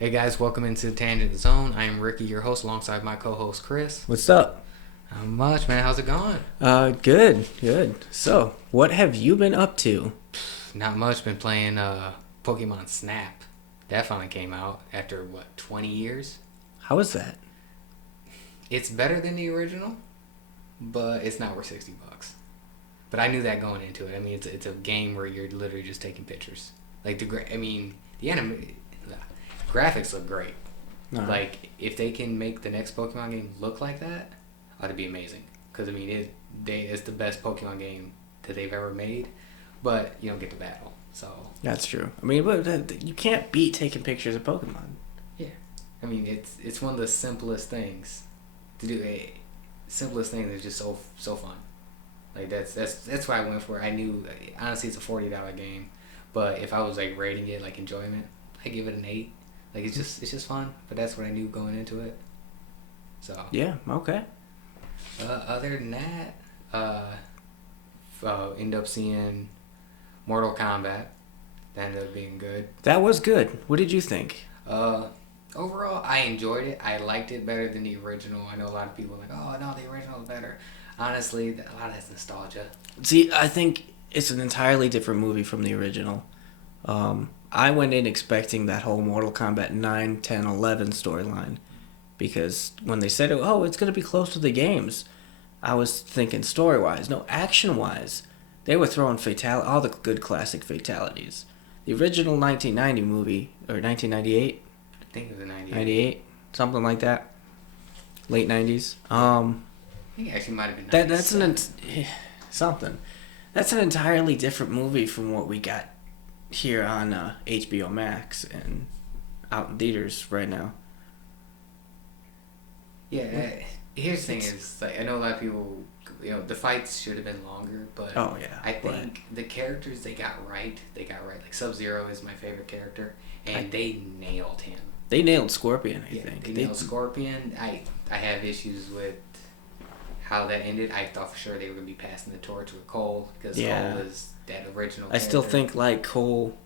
Hey guys, welcome into Tanjet Zone. I am Ricky, your host, alongside my co-host Chris. What's up? Not much, man. How's it going? Good. So, what have you been up to? Not much. Been playing Pokemon Snap. That finally came out after 20 years. How is that? It's better than the original, but it's not worth $60. But I knew that going into it. I mean, it's a game where you're literally just taking pictures. Like the graphics look great. Uh-huh. Like if they can make the next Pokemon game look like that, that'd be amazing. Because I mean, it's the best Pokemon game that they've ever made, but you don't get to battle. So That's true. I mean, but you can't beat taking pictures of Pokemon. yeah, I mean it's one of the simplest things to do. Simplest thing is just so fun. Like that's why I went for it. I knew honestly it's a $40 game, but if I was like rating it like enjoyment, I give it an 8. Like it's just fun, but that's what I knew going into it. So Yeah. Okay. other than that, end up seeing Mortal Kombat. That ended up being good. That was good. What did you think? Overall, I enjoyed it. I liked it better than the original. I know a lot of people are like, oh no, the original is better. Honestly, a lot of that's nostalgia. See, I think it's an entirely different movie from the original. I went in expecting that whole Mortal Kombat 9, 10, 11 storyline. Because when they said, oh, it's going to be close to the games, I was thinking story-wise. No, action-wise. They were throwing all the good classic fatalities. The original 1990 movie, or 1998? I think it was a 98. 98? Something like that. Late 90s. I think it actually might have been 97. Something. That's an entirely different movie from what we got here on HBO Max and out in theaters right now. Yeah, here's the thing is, like, I know a lot of people, the fights should have been longer, but Oh, yeah, I think the characters they got right. Like Sub-Zero is my favorite character, and they nailed him. They nailed Scorpion, I think. They nailed Scorpion. I have issues with how that ended. I thought for sure they were going to be passing the torch with Cole, because Yeah. Cole is that original I still character. think, like, Cole,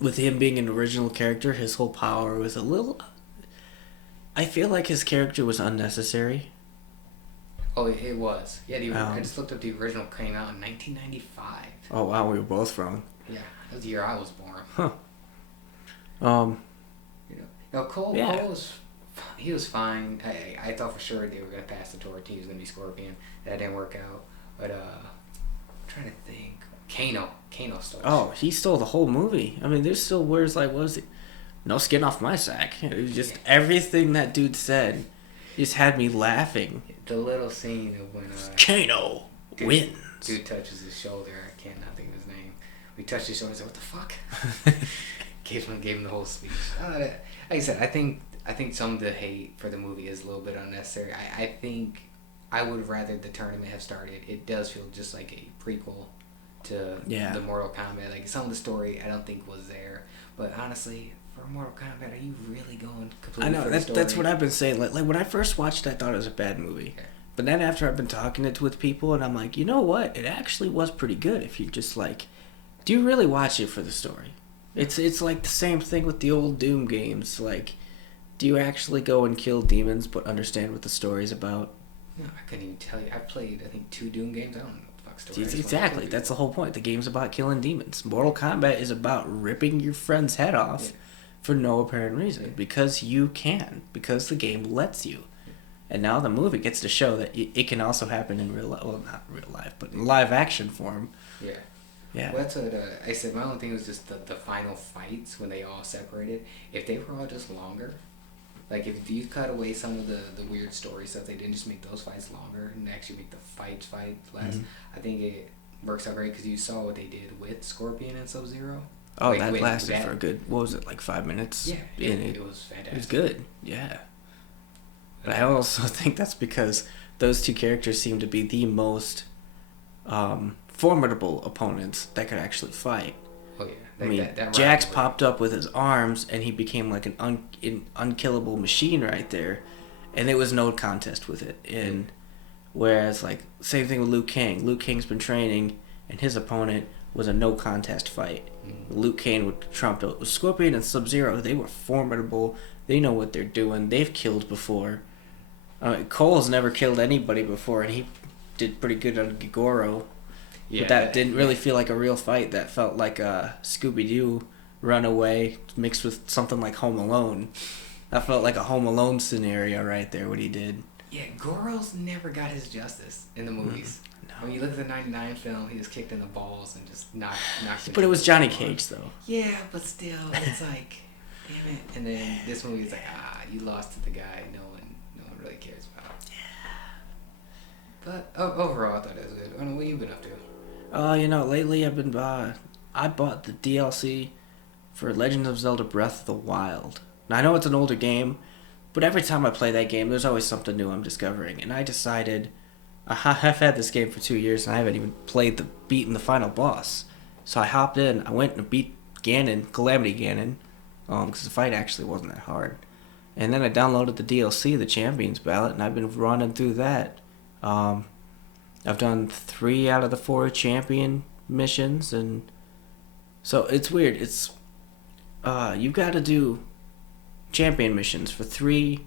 with him being an original character, his whole power was a little... I feel like his character was unnecessary. Oh, it was. Yeah, I just looked up the original came out in 1995. Oh, wow, we were both wrong. Yeah, that was the year I was born. Huh. Cole Yeah. he was fine. I thought for sure they were gonna pass the torch. He was gonna be Scorpion. That didn't work out. But I'm trying to think. Kano stole. Oh, he stole the whole movie. I mean, there's still words like, what was it? No skin off my sack. It was just everything that dude said just had me laughing. The little scene of when Kano wins. Dude touches his shoulder. I cannot think of his name. We touched his shoulder. I said, "What the fuck?" gave him the whole speech. Like I said, I think some of the hate for the movie is a little bit unnecessary. I think I would rather the tournament have started. It does feel just like a prequel to the Mortal Kombat. Like some of the story I don't think was there. But honestly, for Mortal Kombat, are you really going completely? I know for the story? that's what I've been saying. Like when I first watched it, I thought it was a bad movie. Okay. But then after I've been talking it with people, and I'm like, you know what? It actually was pretty good. If you just like, do you really watch it for the story? It's like the same thing with the old Doom games. Like, do you actually go and kill demons, but understand what the story's about? No, I couldn't even tell you. I played, I think, 2 Doom games. I don't know what the fuck story. Exactly. That's the whole point. The game's about killing demons. Mortal Kombat is about ripping your friend's head off for no apparent reason. Because you can. Because the game lets you. And now the movie gets to show that it can also happen in real life. Well, not real life, but in live action form. Yeah. Yeah. Well, that's what I said. My only thing was just the final fights when they all separated. If they were all just longer, like if you cut away some of the weird story stuff, they didn't just make those fights longer and actually make the fight less. Mm-hmm. I think it works out great because you saw what they did with Scorpion and Sub-Zero. Oh, that lasted for a good, what was it, like 5 minutes? Yeah, it was fantastic. It was good, yeah. But I also think that's because those two characters seem to be the most formidable opponents that could actually fight. Oh yeah, I mean, Jax popped up with his arms, and he became like an unkillable machine right there, and there was no contest with it. And whereas, like, same thing with Liu Kang. Liu Kang's been training, and his opponent was a no contest fight. Luke Kane would trump it. Scorpion and Sub-Zero, they were formidable. They know what they're doing. They've killed before. Cole's never killed anybody before, and he did pretty good on Gigoro. Yeah, but that didn't really feel like a real fight. That felt like a Scooby-Doo runaway mixed with something like Home Alone. That felt like a Home Alone scenario right there, what he did. Yeah, Goro's never got his justice in the movies. No. When you look at the 99 film, he was kicked in the balls and just knocked But it was Johnny Cage, though. Yeah, but still, it's like, damn it. And then this movie is like, you lost to the guy no one really cares about. Yeah. But overall, I thought it was good. I don't know, what have you been up to? Lately I've been, I bought the DLC for Legend of Zelda Breath of the Wild. Now, I know it's an older game, but every time I play that game, there's always something new I'm discovering. And I decided, I've had this game for 2 years, and I haven't even beaten the final boss. So I hopped in, I went and beat Calamity Ganon, because the fight actually wasn't that hard. And then I downloaded the DLC, the Champions Ballot, and I've been running through that. I've done 3 out of the 4 champion missions, and so it's weird. It's you've got to do champion missions for 3.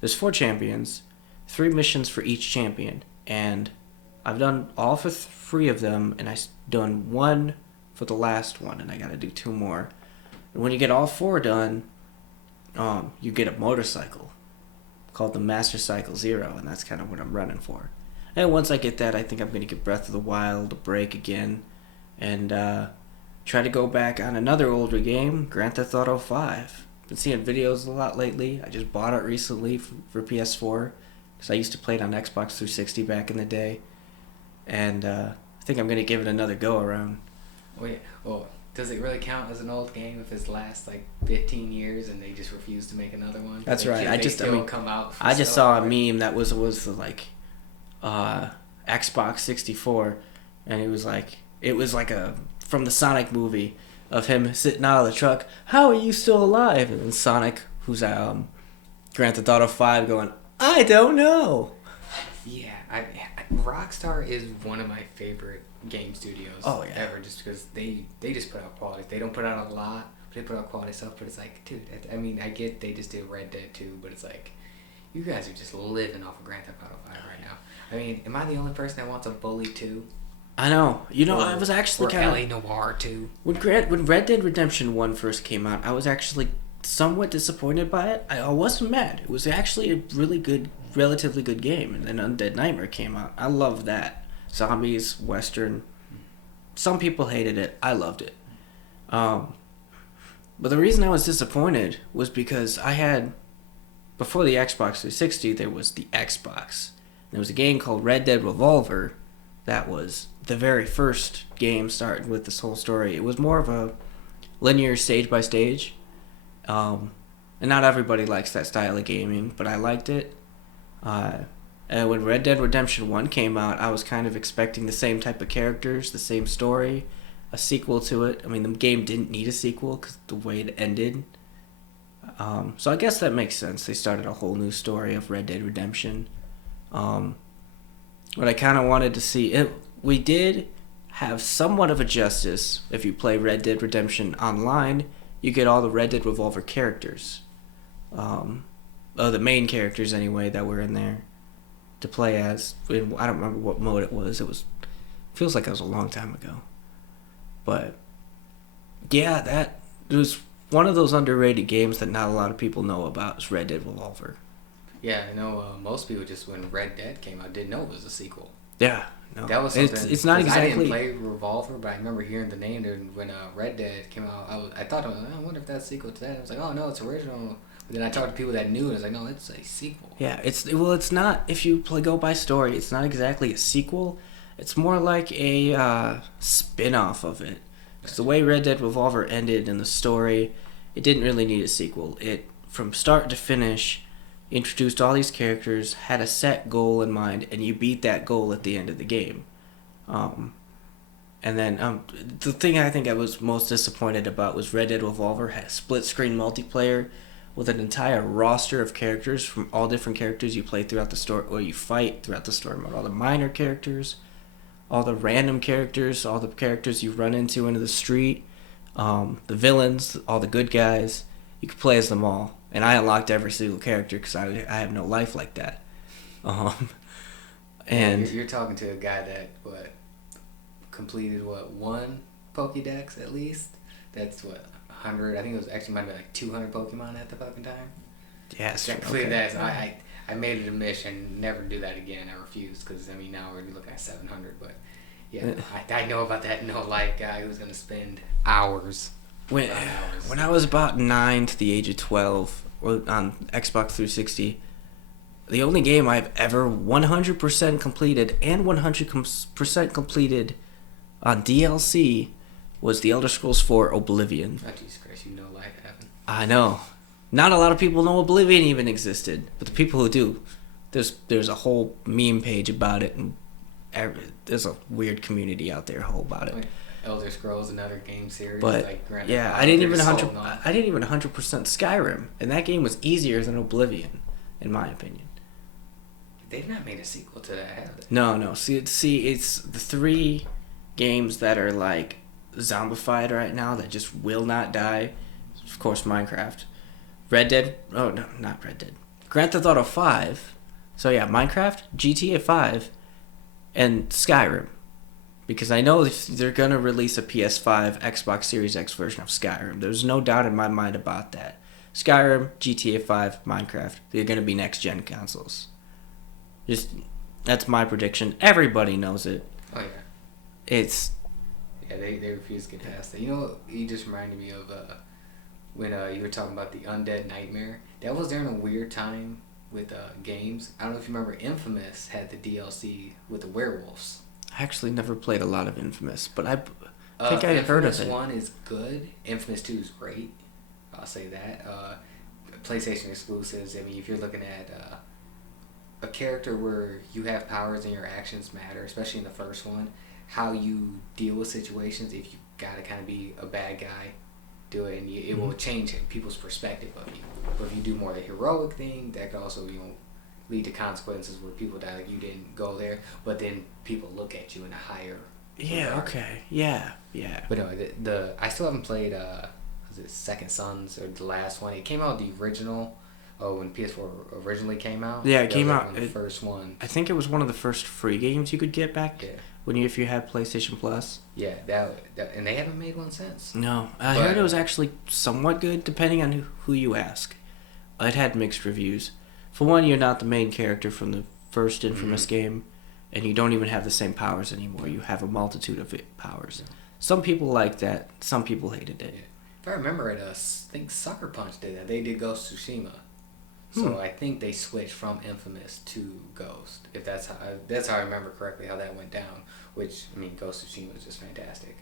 There's 4 champions, 3 missions for each champion, and I've done all for 3 of them, and I've done 1 for the last one, and I got to do 2 more. And when you get all 4 done, you get a motorcycle called the Master Cycle Zero, and that's kind of what I'm running for. And once I get that, I think I'm going to give Breath of the Wild a break again and try to go back on another older game, Grand Theft Auto 5. Been seeing videos a lot lately. I just bought it recently for PS4 because I used to play it on Xbox 360 back in the day. And I think I'm going to give it another go around. Wait, well, does it really count as an old game if it's last like 15 years and they just refuse to make another one? That's right. I just saw saw a meme that was like Xbox 64, and it was like a from the Sonic movie of him sitting out of the truck. How are you still alive? And Sonic, who's Grand Theft Auto 5, going, I don't know. Yeah, Rockstar is one of my favorite game studios ever, just because they just put out quality. They don't put out a lot, but they put out quality stuff. But it's like, dude, I mean, I get they just did Red Dead 2, but it's like, you guys are just living off of Grand Theft Auto 5 right now. I mean, am I the only person that wants a Bully 2? I know. I was actually kind of Noir 2. When Red Dead Redemption 1 first came out, I was actually somewhat disappointed by it. I wasn't mad. It was actually a really good, relatively good game. And then Undead Nightmare came out. I loved that. Zombies, Western. Some people hated it. I loved it. But the reason I was disappointed was because before the Xbox 360, there was the Xbox. There was a game called Red Dead Revolver that was the very first game starting with this whole story. It was more of a linear stage by stage. And not everybody likes that style of gaming, but I liked it. And when Red Dead Redemption 1 came out, I was kind of expecting the same type of characters, the same story, a sequel to it. I mean, the game didn't need a sequel because the way it ended. So I guess that makes sense. They started a whole new story of Red Dead Redemption. What I kind of wanted to see, we did have somewhat of a justice. If you play Red Dead Redemption online, you get all the Red Dead Revolver characters. The main characters anyway that were in there to play as. I don't remember what mode it was. Feels like it was a long time ago. But yeah, it was one of those underrated games that not a lot of people know about is Red Dead Revolver. Yeah, I know most people just when Red Dead came out didn't know it was a sequel. Yeah, no. That was something. It's not exactly. I didn't play Revolver, but I remember hearing the name there when Red Dead came out. I thought, I wonder if that's a sequel to that. I was like, oh no, it's original. But then I talked to people that knew, and I was like, no, it's a sequel. Yeah, it's not. If you go by story, it's not exactly a sequel. It's more like a spin-off of it. Because the way Red Dead Revolver ended in the story, it didn't really need a sequel. It, from start to finish, introduced all these characters, had a set goal in mind, and you beat that goal at the end of the game. And then the thing I think I was most disappointed about was Red Dead Revolver had a split-screen multiplayer with an entire roster of characters from all different characters you play throughout the story, or you fight throughout the story mode. All the minor characters, all the random characters, all the characters you run into the street, The villains, all the good guys, you could play as them all. And I unlocked every single character because I have no life like that. Um, and you're talking to a guy that completed one Pokédex at least. That's 100. I think it was actually might have been like 200 Pokemon at the fucking time. yes, I completed okay. that. So I made it a mission. Never do that again. I refused because now we're looking at 700. But yeah, I know about that no life guy who's gonna spend hours. When I was about 9 to the age of 12 on Xbox 360, the only game I've ever 100% completed and 100% completed on DLC was The Elder Scrolls 4 Oblivion. Oh Jesus Christ! You know life happened. I know. Not a lot of people know Oblivion even existed, but the people who do, there's a whole meme page about it, and there's a weird community out there whole about it. Like Elder Scrolls, another game series. But like Grand yeah, Theft I didn't Auto, even 100% Skyrim, and that game was easier than Oblivion, in my opinion. They've not made a sequel to that, have they? No. See, it's the 3 games that are like zombified right now that just will not die. Of course, Minecraft, Red Dead. Oh no, not Red Dead. Grand Theft Auto 5. So yeah, Minecraft, GTA 5, and Skyrim. Because I know they're gonna release a PS5, Xbox Series X version of Skyrim. There's no doubt in my mind about that. Skyrim, GTA 5, Minecraft. They're gonna be next gen consoles. Just that's my prediction. Everybody knows it. Oh yeah. It's they refuse to get past it. You know, he just reminded me of when you were talking about the Undead Nightmare. That was during a weird time with games. I don't know if you remember, Infamous had the DLC with the werewolves. I actually never played a lot of Infamous, but I think I heard of it. Infamous 1 is good. Infamous 2 is great. I'll say that. PlayStation exclusives. I mean, if you're looking at a character where you have powers and your actions matter, especially in the first one, how you deal with situations. If you gotta kind of be a bad guy, do it, and it will change people's perspective of you. But if you do more the heroic thing, that could also lead to consequences where people die, like you didn't go there, but then people look at you in a higher regard. Okay. Yeah. But no, the I still haven't played was it Second Sons or the last one? It came out the original. Oh, when PS4 originally came out. Yeah, it came was out. one of the first one. I think it was one of the first free games you could get back. Yeah. If you had PlayStation Plus. Yeah, that and they haven't made one since. No, I heard it was actually somewhat good, depending on who you ask. It had mixed reviews. For one, you're not the main character from the first Infamous game, and you don't even have the same powers anymore. You have a multitude of powers. Yeah. Some people liked that. Some people hated it. Yeah. If I remember it, I think Sucker Punch did that. They did Ghost of Tsushima. So I think they switched from Infamous to Ghost. If that's how I remember correctly how that went down. Which, I mean, Ghost of Tsushima is just fantastic.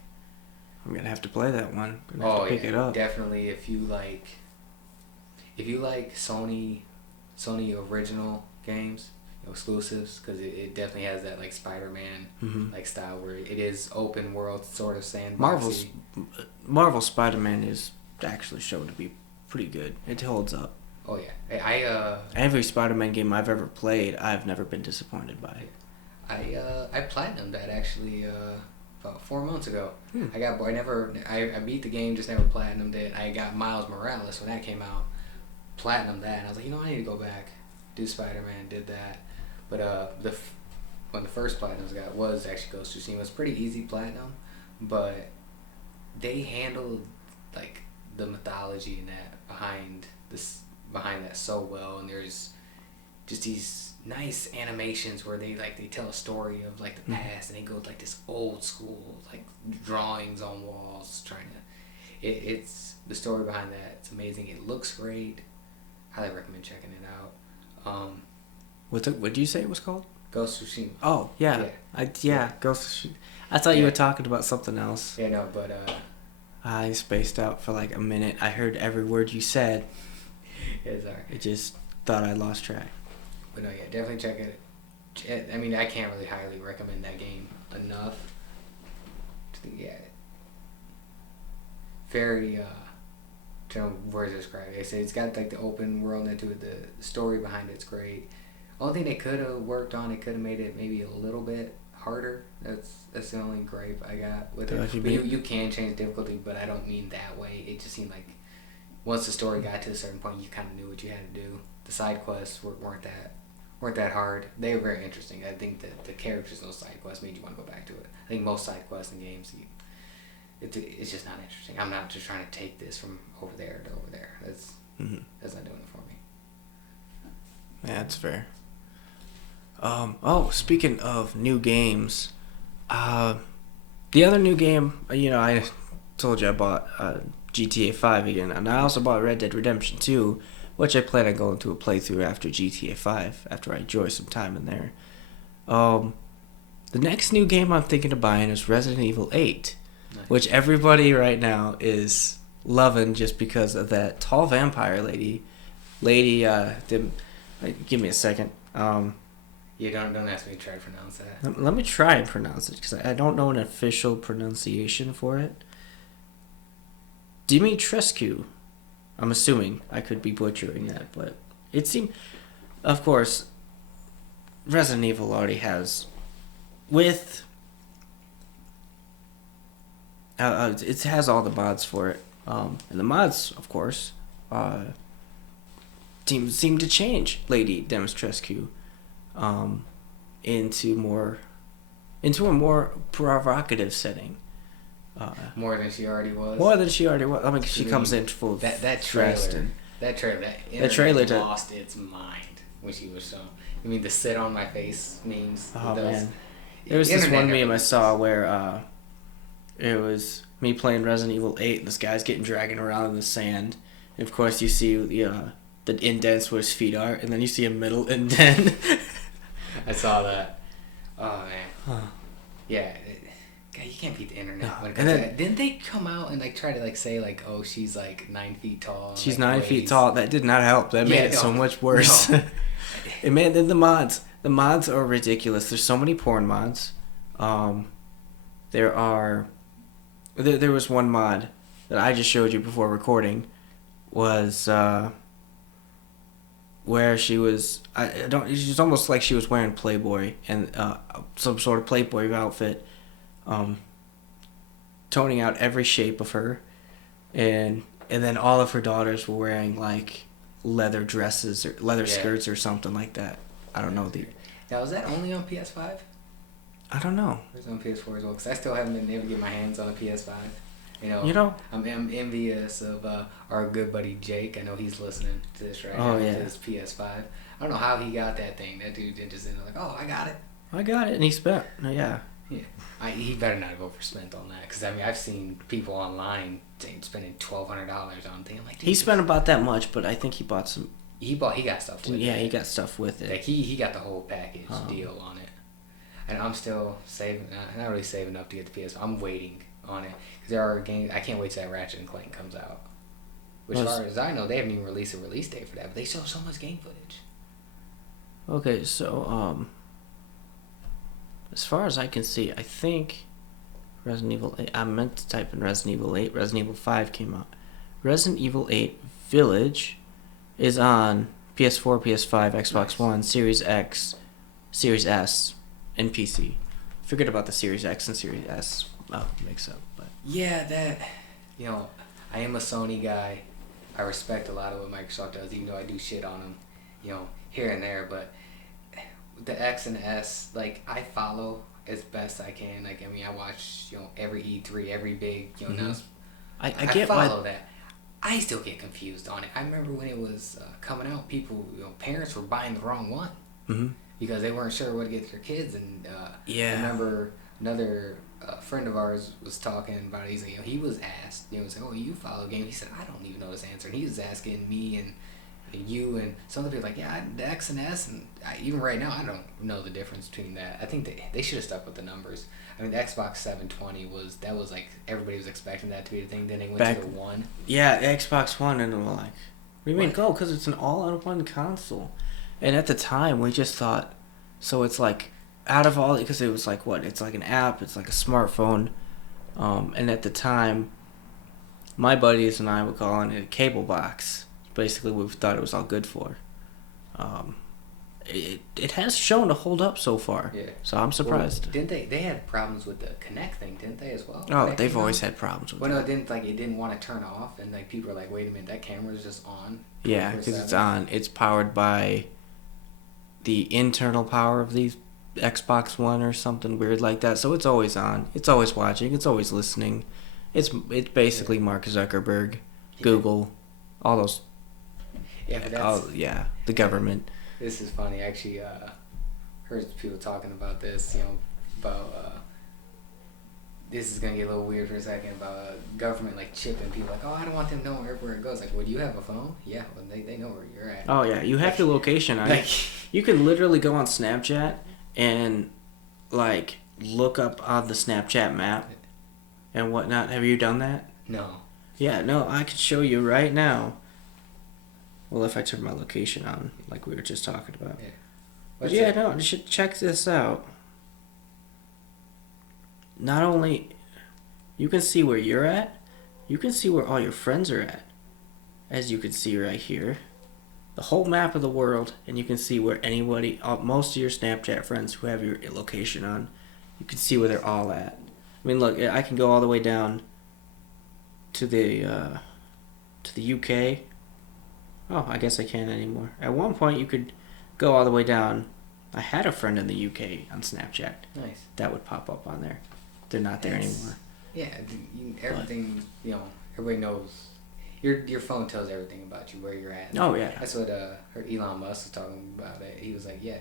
I'm gonna have to play that one. I'm gonna have to pick it up. Definitely. If you like Sony original games, exclusives, because it definitely has that like Spider-Man like style where it is open world sort of sandboxy. Marvel Spider-Man is actually shown to be pretty good. It holds up. Oh yeah, every Spider-Man game I've ever played, I've never been disappointed by. I platinumed that actually about 4 months ago. I got bored. I beat the game, just never platinumed it. I got Miles Morales when that came out, platinumed that, and I was like, I need to go back, do Spider-Man, did that. But when the first platinums I got was actually Ghost of Tsushima. It was pretty easy platinum, but they handled like the mythology and that behind that so well, and there's just these nice animations where they tell a story of like the past, and they go with like this old school like drawings on walls it's the story behind that. It's amazing. It looks great. Highly recommend checking it out. What did you say it was called? Ghost of Tsushima. Oh yeah. Ghost of Tsushima. I thought you were talking about something else. Yeah, no, but I spaced out for like a minute. I heard every word you said. Yeah, sorry. I just thought I lost track. But no, yeah, definitely check it. I mean, I can't really highly recommend that game enough. Yeah. Very, I don't know words to describe it. I say it's got like the open world into it. The story behind it's great. Only thing they could have worked on, it could have made it maybe a little bit harder. That's the only gripe I got with If it. you But beat- you can change difficulty, but I don't mean that way. It just seemed like once the story got to a certain point, you kind of knew what you had to do. The side quests weren't that hard. They were very interesting. I think that the characters in those side quests made you want to go back to it. I think most side quests in games, it's just not interesting. I'm not just trying to take this from over there to over there. That's not doing it for me. Yeah, that's fair. Oh, speaking of new games, the other new game, I told you I bought GTA 5 again, and I also bought Red Dead Redemption 2, which I plan on going to a playthrough after GTA 5, after I enjoy some time in there. The next new game I'm thinking of buying is Resident Evil 8, nice. Which everybody right now is loving just because of that tall vampire lady. Give me a second. Yeah, don't ask me to try to pronounce that. Let me try and pronounce it, because I don't know an official pronunciation for it. Dimitrescu. I'm assuming I could be butchering that, but it seemed... Of course, Resident Evil already has... With... it has all the mods for it. And the mods, of course, seem to change Lady Dimitrescu into a more provocative setting. More than she already was. I mean, she comes in full that trailer. That trailer lost its mind when she was shown. I mean, the "sit on my face" memes. Oh man, there was this one meme I saw where it was me playing Resident Evil 8, and this guy's getting dragged around in the sand, and of course you see the indents where his feet are, and then you see a middle indent. I saw that. Oh man. Huh. Yeah. God, you can't beat the internet when it comes to that. Didn't they come out and try to say oh, she's 9 feet tall? She's 9 feet tall. That did not help. That made it so much worse. No. It made the mods. The mods are ridiculous. There's so many porn mods. There was one mod that I just showed you before recording, was where she was. It's almost like she was wearing Playboy and some sort of Playboy outfit. Toning out every shape of her, and then all of her daughters were wearing leather dresses or leather skirts or something like that. I don't know Now, is that only on PS5? I don't know. It's on PS4 as well, because I still haven't been able to get my hands on a PS5. I'm envious of our good buddy Jake. I know he's listening to this right now with his PS5. I don't know how he got that thing. That dude just ended oh, I got it, and he spent Yeah, he better not have overspent on that, because I've seen people online spending $1,200 on things. I'm like, he spent about that much, but I think he bought some. He got stuff with it. Yeah, he got stuff with it. He got the whole package deal on it, and I'm still saving. Not really saving up to get the PS. I'm waiting on it, because there are games. I can't wait till that Ratchet and Clank comes out. Which, as far as I know, they haven't even released a release date for that, but they show so much game footage. Okay, so as far as I can see, I think Resident Evil 8... I meant to type in Resident Evil 8. Resident Evil 5 came out. Resident Evil 8 Village is on PS4, PS5, Xbox One, Series X, Series S, and PC. Forget about the Series X and Series S mix up. But yeah, that... I am a Sony guy. I respect a lot of what Microsoft does, even though I do shit on them, here and there, but... The X and S, I follow as best I can. I watch, every E3, every big, announcement. I follow that. I still get confused on it. I remember when it was coming out, people, parents were buying the wrong one because they weren't sure what to get their kids. And I remember another friend of ours was talking about it. He's like, he was asked, oh, you follow games? He said, I don't even know this answer. And he was asking me and you and some of the people the X and S, and even right now I don't know the difference between that. I think they should have stuck with the numbers. I mean, the Xbox 720 was everybody was expecting that to be the thing. Then they went to the one. Yeah, Xbox One, and we're like, we mean go because it's an all-in-one console. And at the time, we just thought, so it's out of all, because it was it's an app, it's like a smartphone, and at the time, my buddies and I were calling it a cable box. Basically what we thought it was all good for. it has shown to hold up so far. Yeah. So I'm surprised. Well, didn't they had problems with the Connect thing, didn't they as well? Oh, they've always had problems with well, that. no, it didn't want to turn off, and like people were like, wait a minute, that camera's just on. Yeah, because it's on. It's powered by the internal power of the Xbox One or something weird like that. So it's always on. It's always watching. It's always listening. It's basically Mark Zuckerberg, Google, all those. Yeah, but that's, the government. This is funny. I actually heard people talking about this, about this is gonna get a little weird for a second, about government like chipping people, like, oh, I don't want them knowing everywhere it goes. Like, well, do you have a phone? Yeah, well, they know where you're at. Oh yeah, you have the location on it. You can literally go on Snapchat and like look up on the Snapchat map and whatnot. Have you done that? No. Yeah, no, I could show you right now. Well, if I turn my location on, like we were just talking about. Yeah. But yeah, no, you should check this out. Not only you can see where you're at, you can see where all your friends are at. As you can see right here. The whole map of the world, and you can see where anybody, most of your Snapchat friends who have your location on, you can see where they're all at. I mean, look, I can go all the way down to the UK. Oh, I guess I can't anymore. At one point, you could go all the way down. I had a friend in the UK on Snapchat. Nice. That would pop up on there. They're not there anymore. Yeah, everything, everybody knows. Your phone tells everything about you, where you're at. Oh, yeah. That's what Elon Musk was talking about. It. He was like, yeah,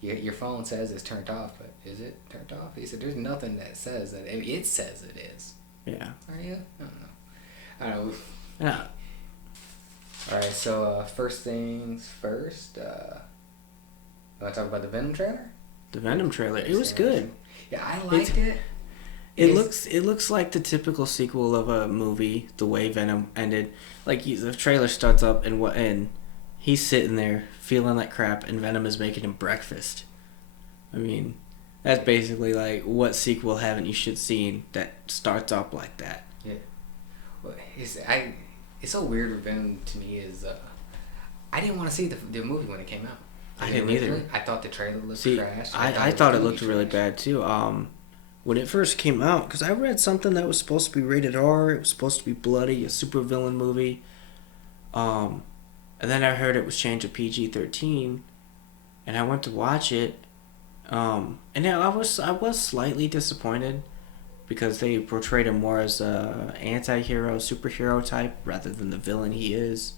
your phone says it's turned off, but is it turned off? He said, there's nothing that says that. It says it is. Yeah. Are you? I don't know. Yeah. All right, so first things first. You want to talk about the Venom trailer? The Venom trailer. It was good. Yeah, I liked it. It looks like the typical sequel of a movie. The way Venom ended, like the trailer starts up and he's sitting there feeling like crap, and Venom is making him breakfast. I mean, that's basically like what sequel haven't you should seen that starts up like that? Yeah. Well, it's so weird with Venom to me is I didn't want to see the movie when it came out. I didn't either. I thought the trailer looked trash. I thought it looked really bad too. When it first came out, because I read something that was supposed to be rated R, it was supposed to be bloody, a supervillain movie. And then I heard it was changed to PG-13, and I went to watch it. And I was slightly disappointed because they portrayed him more as a anti-hero, superhero type rather than the villain he is.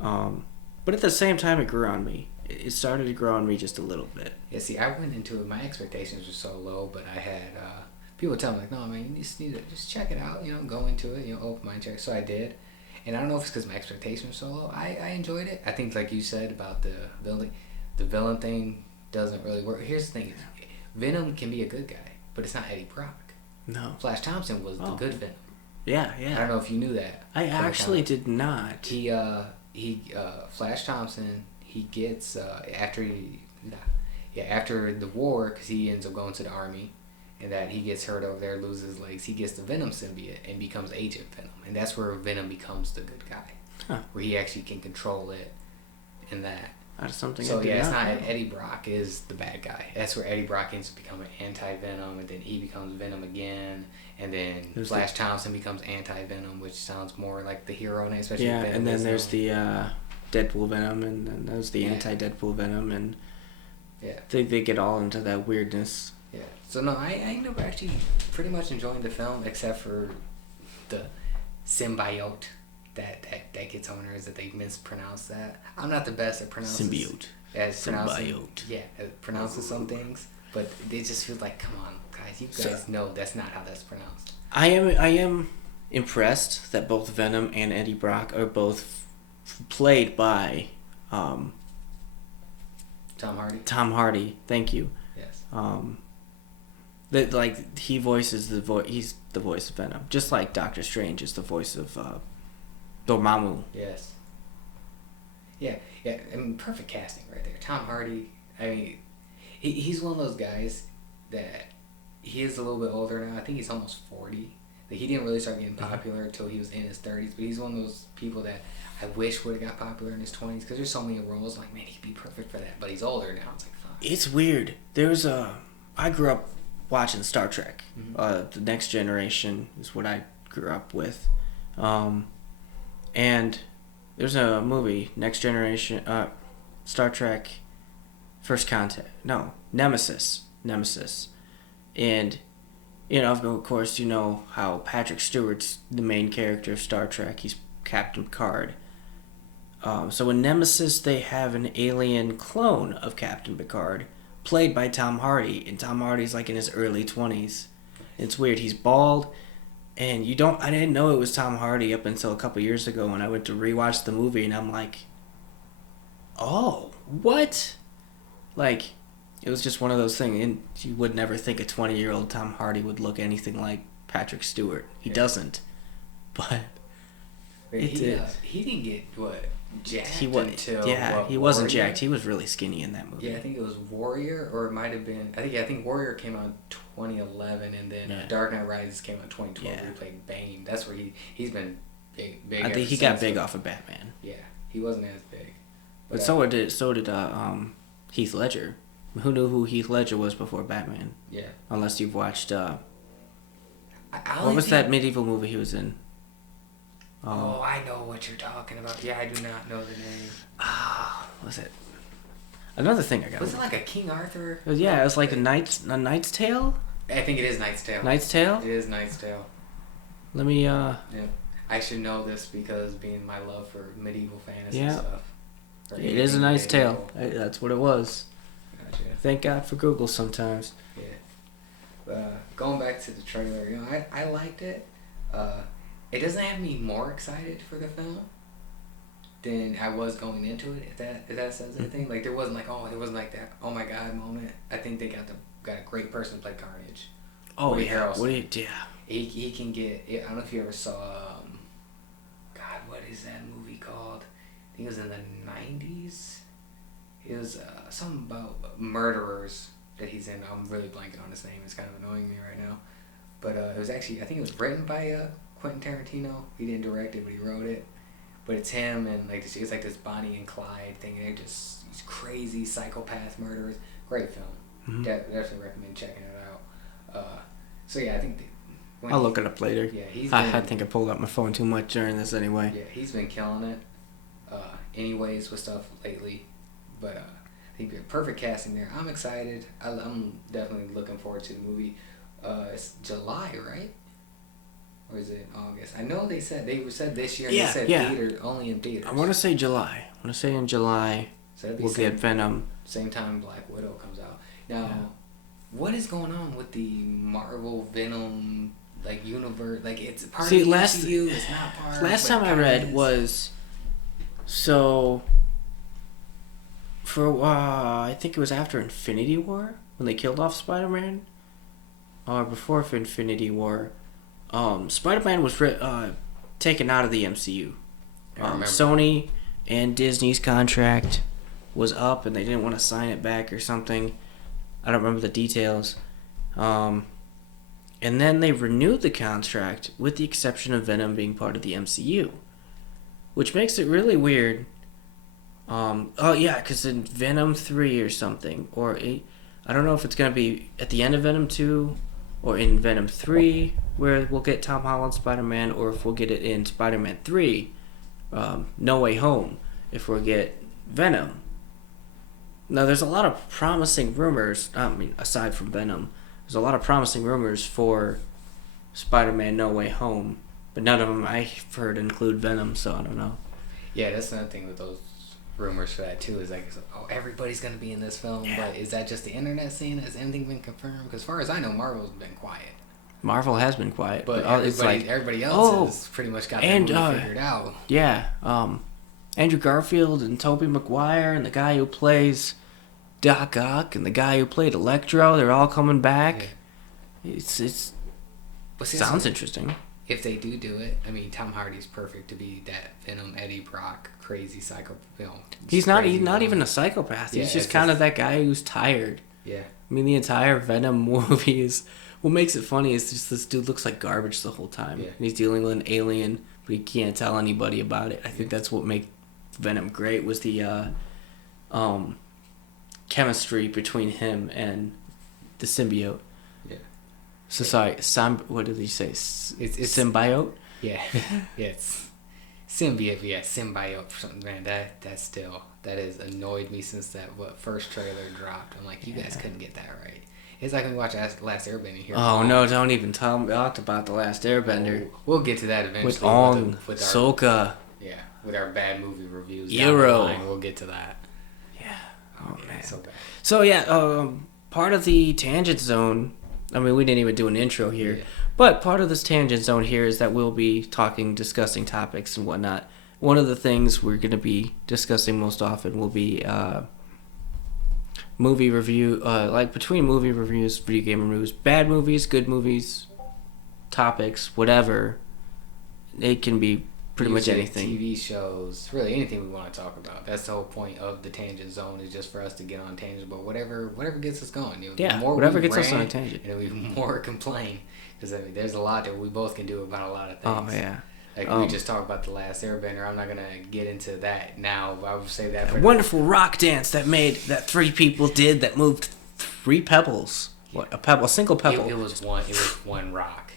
But at the same time, it grew on me. It started to grow on me just a little bit. Yeah, see, I went into it. My expectations were so low, but I had people tell me like, "No, man, you just need to just check it out. Go into it. Open mind check." So I did, and I don't know if it's because my expectations were so low. I enjoyed it. I think, like you said about the villain thing doesn't really work. Here's the thing: Venom can be a good guy, but it's not Eddie Brock. No. Flash Thompson was the good Venom. Yeah. I don't know if you knew that. I actually did not. He Flash Thompson. He gets after the war, because he ends up going to the army, and that he gets hurt over there, loses his legs. He gets the Venom symbiote and becomes Agent Venom, and that's where Venom becomes the good guy, where he actually can control it, and that. That's something. So it's not Eddie Brock is the bad guy. That's where Eddie Brock ends up becoming anti-Venom, and then he becomes Venom again, and then Flash Thompson becomes anti-Venom, which sounds more like the hero name, especially. Yeah, Venom and then there's the Deadpool Venom, and then there's the anti-Deadpool Venom, and they get all into that weirdness. Yeah. So no, I ended up actually pretty much enjoying the film, except for the symbiote. That gets on my nerves that they mispronounce that. I'm not the best at pronouncing Symbiote. Pronouncing some things, but they just feel like, come on, guys, you guys know that's not how that's pronounced. I am impressed that both Venom and Eddie Brock are both played by Tom Hardy. Tom Hardy, thank you. Yes. That he voices the voice. He's the voice of Venom, just like Doctor Strange is the voice of Dormammu. Yes. Yeah. I mean, perfect casting right there. Tom Hardy. I mean, he's one of those guys that he is a little bit older now. I think he's almost 40. Like, he didn't really start getting popular until he was in his 30s. But he's one of those people that I wish would have got popular in his 20s because there's so many roles. Like, man, he'd be perfect for that. But he's older now. It's like, fuck. It's weird. I grew up watching Star Trek. The Next Generation is what I grew up with. And there's a movie, Next Generation, Star Trek, First Contact. No, Nemesis. And, of course, you know how Patrick Stewart's the main character of Star Trek. He's Captain Picard. So in Nemesis, they have an alien clone of Captain Picard, played by Tom Hardy. And Tom Hardy's like in his early 20s. It's weird. He's bald. And I didn't know it was Tom Hardy up until a couple years ago when I went to rewatch the movie, and I'm like, oh, what? Like, it was just one of those things, and you would never think a 20-year-old Tom Hardy would look anything like Patrick Stewart. He doesn't. But he didn't get, jacked until... Yeah, he wasn't jacked. He was really skinny in that movie. Yeah, I think it was Warrior, or it might have been... I think Warrior came out in 2011, and then Dark Knight Rises came out in 2012, where he played Bane. That's where he's been big I think he got big off of Batman. Yeah, he wasn't as big. But so did Heath Ledger. Who knew who Heath Ledger was before Batman? Yeah. Unless you've watched... what was that medieval movie he was in? Oh, I know what you're talking about. Yeah, I do not know the name. What was it? Another thing I got. Was it like a King Arthur? Yeah, it was like a Knight's Tale? I think it is Knight's Tale. Knight's Tale? It is Knight's Tale. Let me, Yeah. I should know this because being my love for medieval fantasy stuff. It is a Knight's Tale. That's what it was. Gotcha. Thank God for Google sometimes. Yeah. Going back to the trailer, I liked it. It doesn't have me more excited for the film than I was going into it. If that says anything, like there wasn't that oh my god moment. I think they got a great person to play Carnage. Oh Woody yeah, Harrelson. He can get. I don't know if you ever saw. God, what is that movie called? I think it was in the 90s. It was something about murderers that he's in. I'm really blanking on his name. It's kind of annoying me right now. But it was actually, I think it was written by Quentin Tarantino. He didn't direct it, but he wrote it. But it's him and it's like this Bonnie and Clyde thing. And they're just these crazy psychopath murderers. Great film. Mm-hmm. Definitely recommend checking it out. So yeah, I think I'll look it up later. Yeah, I think I pulled up my phone too much during this anyway. Yeah, he's been killing it. Anyways, with stuff lately, but I think perfect casting there. I'm excited. I'm definitely looking forward to the movie. It's July, right? Or is it August? I know they said this year. And they said theater only in theaters. I want to say July. I want to say in July so we'll get Venom. Same time Black Widow comes out. Now, what is going on with the Marvel Venom universe? It's part of the MCU. It's not part. Last time I read was so. For I think it was after Infinity War when they killed off Spider-Man, or before Infinity War. Spider-Man was taken out of the MCU. Sony and Disney's contract was up, and they didn't want to sign it back or something. I don't remember the details. And then they renewed the contract with the exception of Venom being part of the MCU, which makes it really weird. Because in Venom 3 or something, I don't know if it's going to be at the end of Venom 2 or in Venom 3 where we'll get Tom Holland Spider-Man, or if we'll get it in Spider-Man 3, No Way Home, if we'll get Venom. Now, there's a lot of promising rumors, aside from Venom, there's a lot of promising rumors for Spider-Man No Way Home, but none of them I've heard include Venom, so I don't know. Yeah, that's another thing with those rumors for that too, is everybody's going to be in this film, but is that just the internet scene? Has anything been confirmed? Because as far as I know, Marvel's been quiet. Marvel has been quiet, but everybody else has pretty much got their movie figured out. Yeah, Andrew Garfield and Tobey Maguire and the guy who plays Doc Ock and the guy who played Electro, they're all coming back. Yeah. Sounds interesting. If they do it, Tom Hardy's perfect to be that Venom Eddie Brock crazy psycho. He's not even a psychopath. He's just kind of that guy who's tired. Yeah. The entire Venom movie is... What makes it funny is just this dude looks like garbage the whole time. Yeah. And he's dealing with an alien but he can't tell anybody about it. I think that's what made Venom great, was the chemistry between him and the symbiote. Yeah. So sorry, what did he say? It's symbiote? Yeah. Yeah, it's symbiote. Yeah, symbiote or something. Man, that has annoyed me since that first trailer dropped. I'm like, you guys couldn't get that right. It's like when we watch Last Airbender here. Oh no! Don't even talk about the Last Airbender. We'll get to that eventually. With Ong, Sokka. Yeah, with our bad movie reviews. Euro. We'll get to that. Yeah. Oh man. So bad. So yeah, part of the tangent zone. I mean, we didn't even do an intro here, but part of this tangent zone here is that we'll be discussing topics and whatnot. One of the things we're going to be discussing most often will be movie review, like between movie reviews, video game reviews, bad movies, good movies, topics, whatever. It can be pretty much anything. TV shows, really anything we want to talk about. That's the whole point of the tangent zone, is just for us to get on tangents. But whatever gets us going. The more whatever gets us on a tangent. And we more complain, because there's a lot that we both can do about a lot of things. Oh yeah. Like we just talked about the Last Airbender. I'm not gonna get into that now. I would say that. A wonderful rock dance that three people did that moved 3 pebbles. Yeah. What, a single pebble. It was one rock.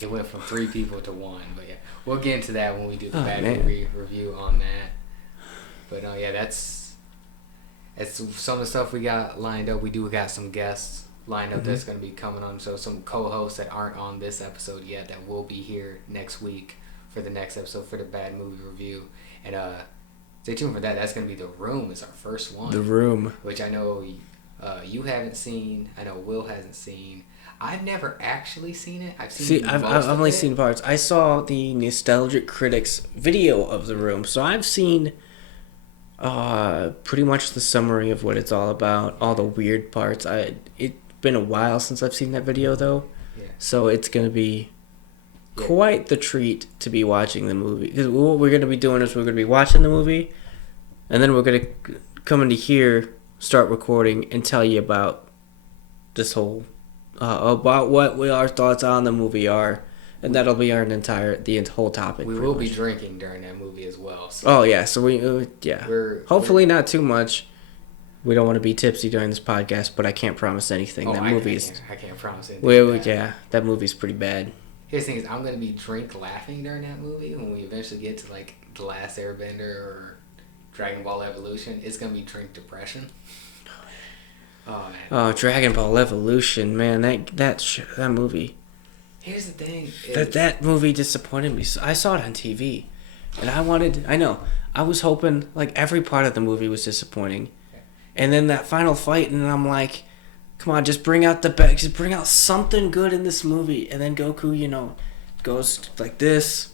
It went from 3 people to 1. But yeah, we'll get into that when we do the bad movie review on that. But yeah, that's some of the stuff we got lined up. We got some guests lined up that's gonna be coming on. So some co-hosts that aren't on this episode yet that will be here next week for the next episode for the bad movie review. And stay tuned for that. That's going to be The Room is our first one. The Room. Which I know you haven't seen. I know Will hasn't seen. I've never actually seen it. I've only seen parts. I saw the Nostalgic Critics video of The Room. So I've seen pretty much the summary of what it's all about, all the weird parts. It's been a while since I've seen that video, though. Yeah. So it's going to be quite the treat to be watching the movie. Because what we're going to be doing is we're going to be watching the movie, and then we're going to come into here, start recording, and tell you about this whole, about what our thoughts on the movie are, and that'll be the whole topic. We will be drinking during that movie as well. So oh yeah, so we're hopefully not too much. We don't want to be tipsy during this podcast, but I can't promise anything. I can't promise anything. That movie's pretty bad. Here's the thing: is I'm gonna be drink laughing during that movie when we eventually get to like The Last Airbender or Dragon Ball Evolution. It's gonna be drink depression. Oh man. Oh, Dragon Ball Evolution, man, that movie. Here's the thing: that movie disappointed me. I saw it on TV, and I was hoping like every part of the movie was disappointing, and then that final fight, and I'm like, come on, just bring out just bring out something good in this movie. And then Goku, goes like this.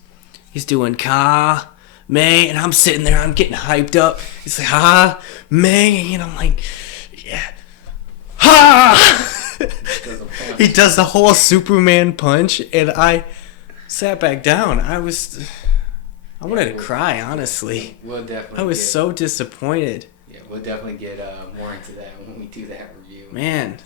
He's doing Ka, May, and I'm sitting there, I'm getting hyped up. He's like, Ha, May, and I'm like, yeah. Ha! He does the whole Superman punch, and I sat back down. I wanted to cry, honestly. We'll definitely. I was so disappointed. Yeah, we'll definitely get more into that when we do that review. Man,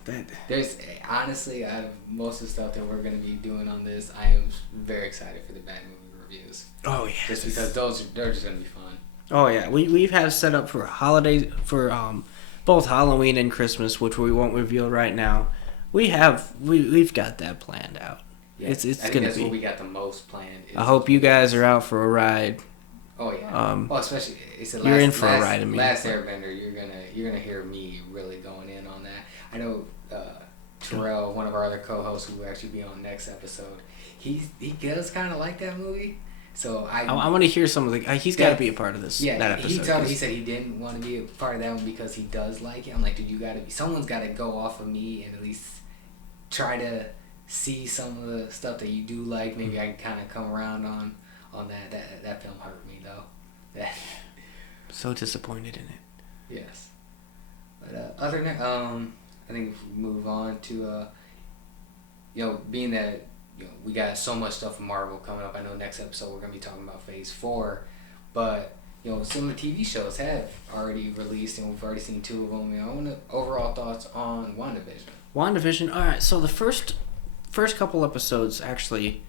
there's honestly, most of the stuff that we're going to be doing on this, I am very excited for the bad movie reviews. Oh yeah, just because they're just going to be fun. Oh yeah, we've had set up for holidays for both Halloween and Christmas, which we won't reveal right now. We've got that planned out. Yeah, it's gonna be. That's what we got the most planned. I hope you guys are out for a ride. Oh yeah. Especially you're in for a ride. I mean, Last Airbender, you're gonna hear me really going in on that. I know Terrell, one of our other co-hosts, who will actually be on next episode. He does kind of like that movie. So I want to hear some of the. He's got to be a part of this. Yeah, that episode. He said he didn't want to be a part of that one because he does like it. I'm like, dude, someone's got to go off of me and at least try to see some of the stuff that you do like. Maybe I can kind of come around on that. That film hurt me though. So disappointed in it. Yes, but other than that, I think if we move on to being that. We got so much stuff from Marvel coming up. I know next episode we're going to be talking about Phase 4. But, some of the TV shows have already released, and we've already seen 2 of them. I want overall thoughts on WandaVision. WandaVision, alright. So the first couple episodes actually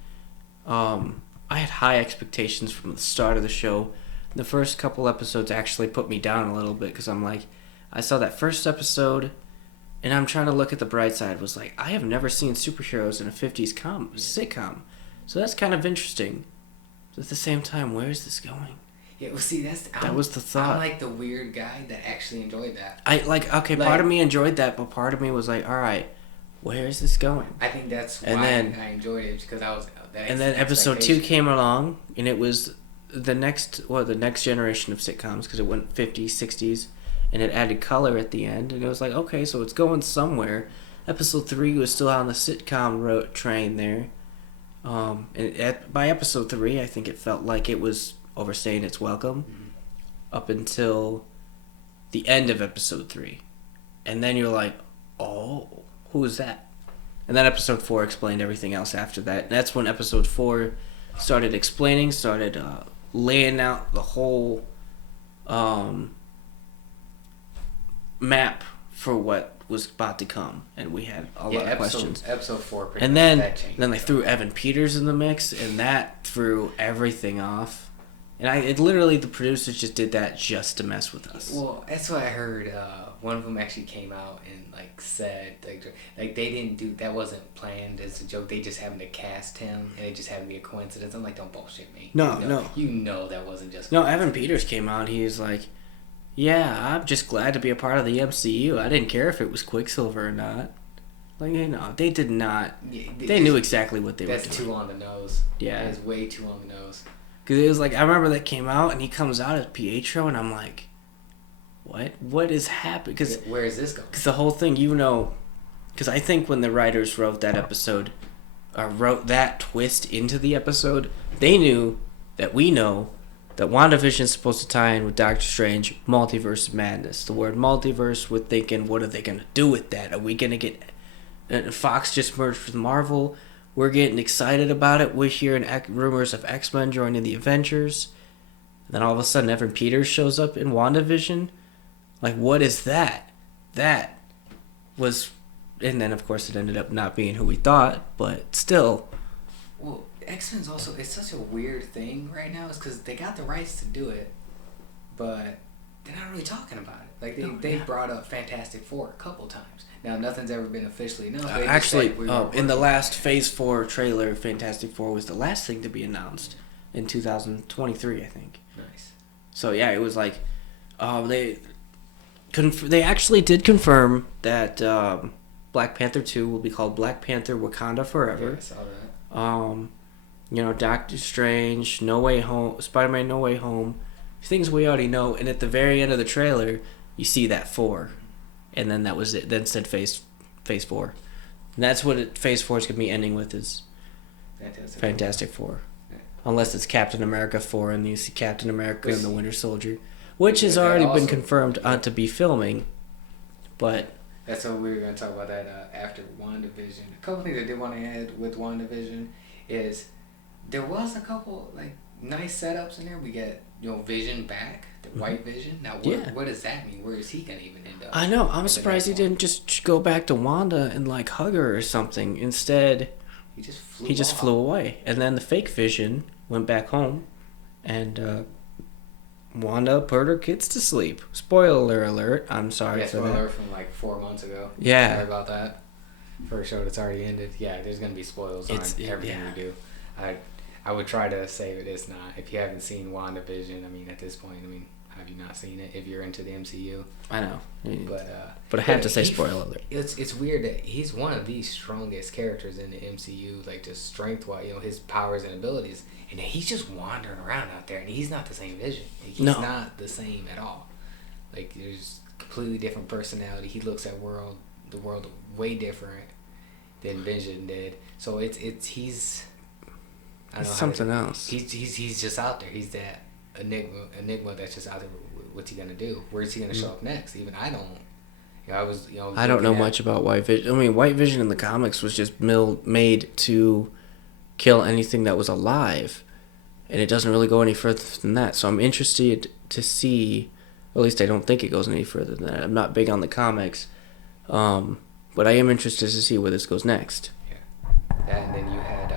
I had high expectations from the start of the show. The first couple episodes actually put me down a little bit because I'm like, I saw that first episode, and I'm trying to look at the bright side. Was like, I have never seen superheroes in a '50s sitcom, so that's kind of interesting. But at the same time, where is this going? Yeah, well, see, that was the thought. I'm like the weird guy that actually enjoyed that. Part of me enjoyed that, but part of me was like, all right, where is this going? I think that's why I enjoyed it, because I was. And then episode 2 came along, and it was the next generation of sitcoms, because it went 50s, 60s, and it added color at the end, and it was like, okay, so it's going somewhere. Episode 3 was still on the sitcom train there. By episode 3, I think it felt like it was overstaying its welcome, up until the end of episode 3. And then you're like, oh, who is that? And then episode 4 explained everything else after that. And that's when episode 4 started laying out the whole map for what was about to come. And we had a lot of questions. Episode 4. And then they threw Evan Peters in the mix, and that threw everything off. And the producers just did that just to mess with us. Well, that's what I heard. One of them actually came out and said like they didn't do that, wasn't planned as a joke. They just happened to cast him, and it just happened to be a coincidence. I'm like, don't bullshit me. No. You know that wasn't just. No, Evan Peters came out. He was like, "Yeah, I'm just glad to be a part of the MCU. I didn't care if it was Quicksilver or not." Like, they did not. Yeah, they knew exactly what they were doing. That's too on the nose. Yeah, it's way too on the nose. Because it was like, I remember that came out, and he comes out as Pietro, and I'm like, what is happening? Cause, where is this going? Because the whole thing, because I think when the writers wrote that episode, or wrote that twist into the episode, they knew that we know that WandaVision's supposed to tie in with Doctor Strange, Multiverse of Madness. The word multiverse, we're thinking, what are they going to do with that? Are we going to get... Fox just merged with Marvel. We're getting excited about it. We're hearing rumors of X-Men joining the Avengers. And then all of a sudden, Evan Peters shows up in WandaVision. Like, what is that? That was... And then, of course, it ended up not being who we thought, but still. Well, X-Men's also... It's such a weird thing right now. It's because they got the rights to do it, but they're not really talking about it. Like, they brought up Fantastic Four a couple times. Now, nothing's ever been officially announced. Actually, in the last Phase 4 trailer, Fantastic Four was the last thing to be announced in 2023, I think. Nice. So, yeah, it was like... They actually did confirm that Black Panther 2 will be called Black Panther Wakanda Forever. Yeah, I saw that. Doctor Strange, No Way Home, Spider-Man No Way Home, things we already know. And at the very end of the trailer, you see that 4. And then that was it. Then said Phase 4. And that's what Phase 4 is going to be ending with, is Fantastic Four. Yeah. Unless it's Captain America 4 and you see Captain America and the Winter Soldier, which has already been confirmed to be filming. But that's what we were going to talk about that after WandaVision. A couple things I did want to add with WandaVision is there was a couple nice setups in there. We get Vision back, the White Vision. Now what does that mean? Where is he going to even end up? I know. I'm surprised he didn't just go back to Wanda and hug her or something. Instead, he just flew away. And then the fake Vision went back home, and Wanda put her kids to sleep. Spoiler alert. I'm sorry for that. Spoiler alert from 4 months ago. Yeah. Sorry about that. For a show that's already ended. Yeah, there's going to be spoilers on everything we do. I would try to say that it's not. If you haven't seen WandaVision, at this point, have you not seen it? If you're into the MCU, I know. But I have to say spoiler alert. It's weird that he's one of the strongest characters in the MCU, just strength-wise, his powers and abilities, and he's just wandering around out there, and he's not the same Vision. He's not the same at all. There's completely different personality. He looks at the world way different than Vision did. So he's something else. He's just out there. He's that enigma that's just out there. What's he gonna do? Where's he gonna show up next? Even I don't. I don't know much about White Vision. White Vision in the comics was just made to kill anything that was alive, and it doesn't really go any further than that. So I'm interested to see. At least I don't think it goes any further than that. I'm not big on the comics, but I am interested to see where this goes next. Yeah, and then you had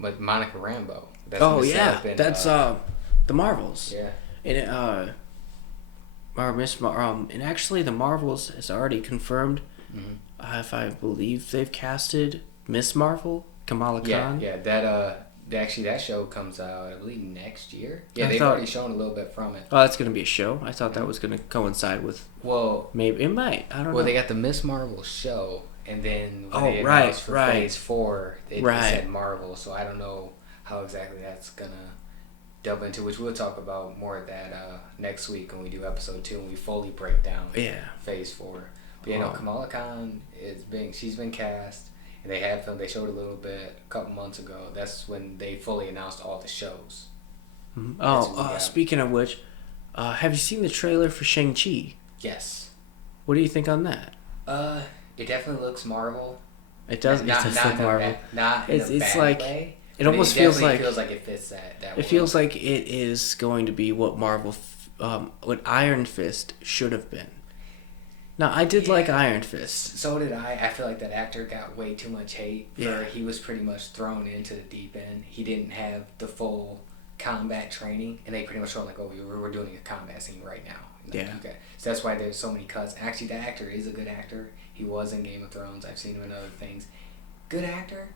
but Monica Rambeau. That's Oh gonna set yeah, up in, that's the Marvels. yeah. And and actually the Marvels has already confirmed. If I believe they've casted Miss Marvel, Kamala Khan. Yeah. That show comes out, I believe, next year. Yeah, they've thought, already shown a little bit from it. Oh, that's gonna be a show. I thought that was gonna coincide with. Well, Maybe it might. I don't know. well, they got the Miss Marvel show, and then when they right, announced for right. Phase 4, they Right. said Marvel. So I don't know how exactly that's gonna delve into, which we'll talk about more of that next week when we do episode 2 and we fully break down Phase 4. But Kamala Khan she's been cast, and they showed a little bit a couple months ago. That's when they fully announced all the shows. Oh, speaking of which, have you seen the trailer for Shang-Chi? Yes. What do you think on that? It definitely looks Marvel. It does. It does look Marvel. Not in a it's bad like way. it almost feels like it fits that. It world. feels like it is going to be what what Iron Fist should have been. Now, I did like Iron Fist. So did I. I feel like that actor got way too much hate. He was pretty much thrown into the deep end. He didn't have the full combat training, and they pretty much told him, like, oh, we're doing a combat scene right now. Like, okay. So that's why there's so many cuts. Actually, that actor is a good actor. He was in Game of Thrones. I've seen him in other things. Good actor.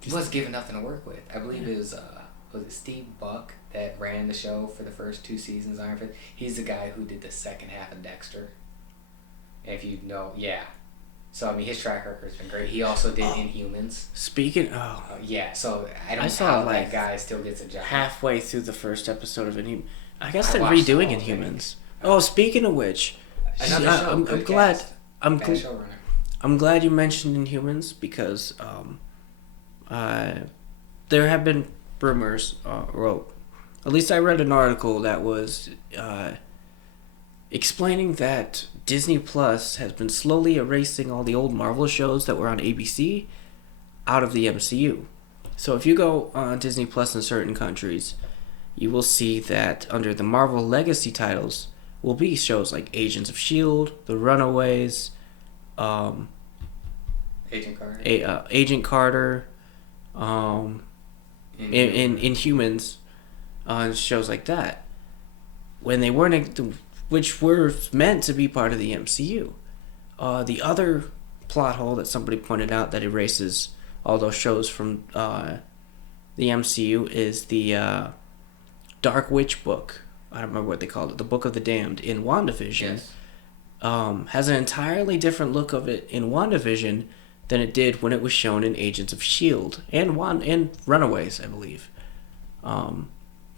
He was given nothing to work with. I believe it was it Steve Buck that ran the show for the first 2 seasons of Iron Fist? He's the guy who did the second half of Dexter. If you know, So, I mean, his track record has been great. He also did Inhumans. Speaking so I don't know how that guy still gets a job. Halfway through the first episode of Inhumans. I guess they're redoing Inhumans. Oh, speaking of which, I'm glad. I'm glad you mentioned Inhumans because there have been rumors, at least I read an article that was explaining that Disney Plus has been slowly erasing all the old Marvel shows that were on ABC out of the MCU. So if you go on Disney Plus in certain countries, you will see that under the Marvel Legacy titles will be shows like Agents of S.H.I.E.L.D., The Runaways, Agent Carter, Inhumans, shows like that. When they weren't, which were meant to be part of the MCU. The other plot hole that somebody pointed out that erases all those shows from the MCU is the Dark Witch book. I don't remember what they called it. The Book of the Damned in WandaVision. Yes. Has an entirely different look of it in WandaVision than it did when it was shown in Agents of S.H.I.E.L.D. and Runaways, I believe.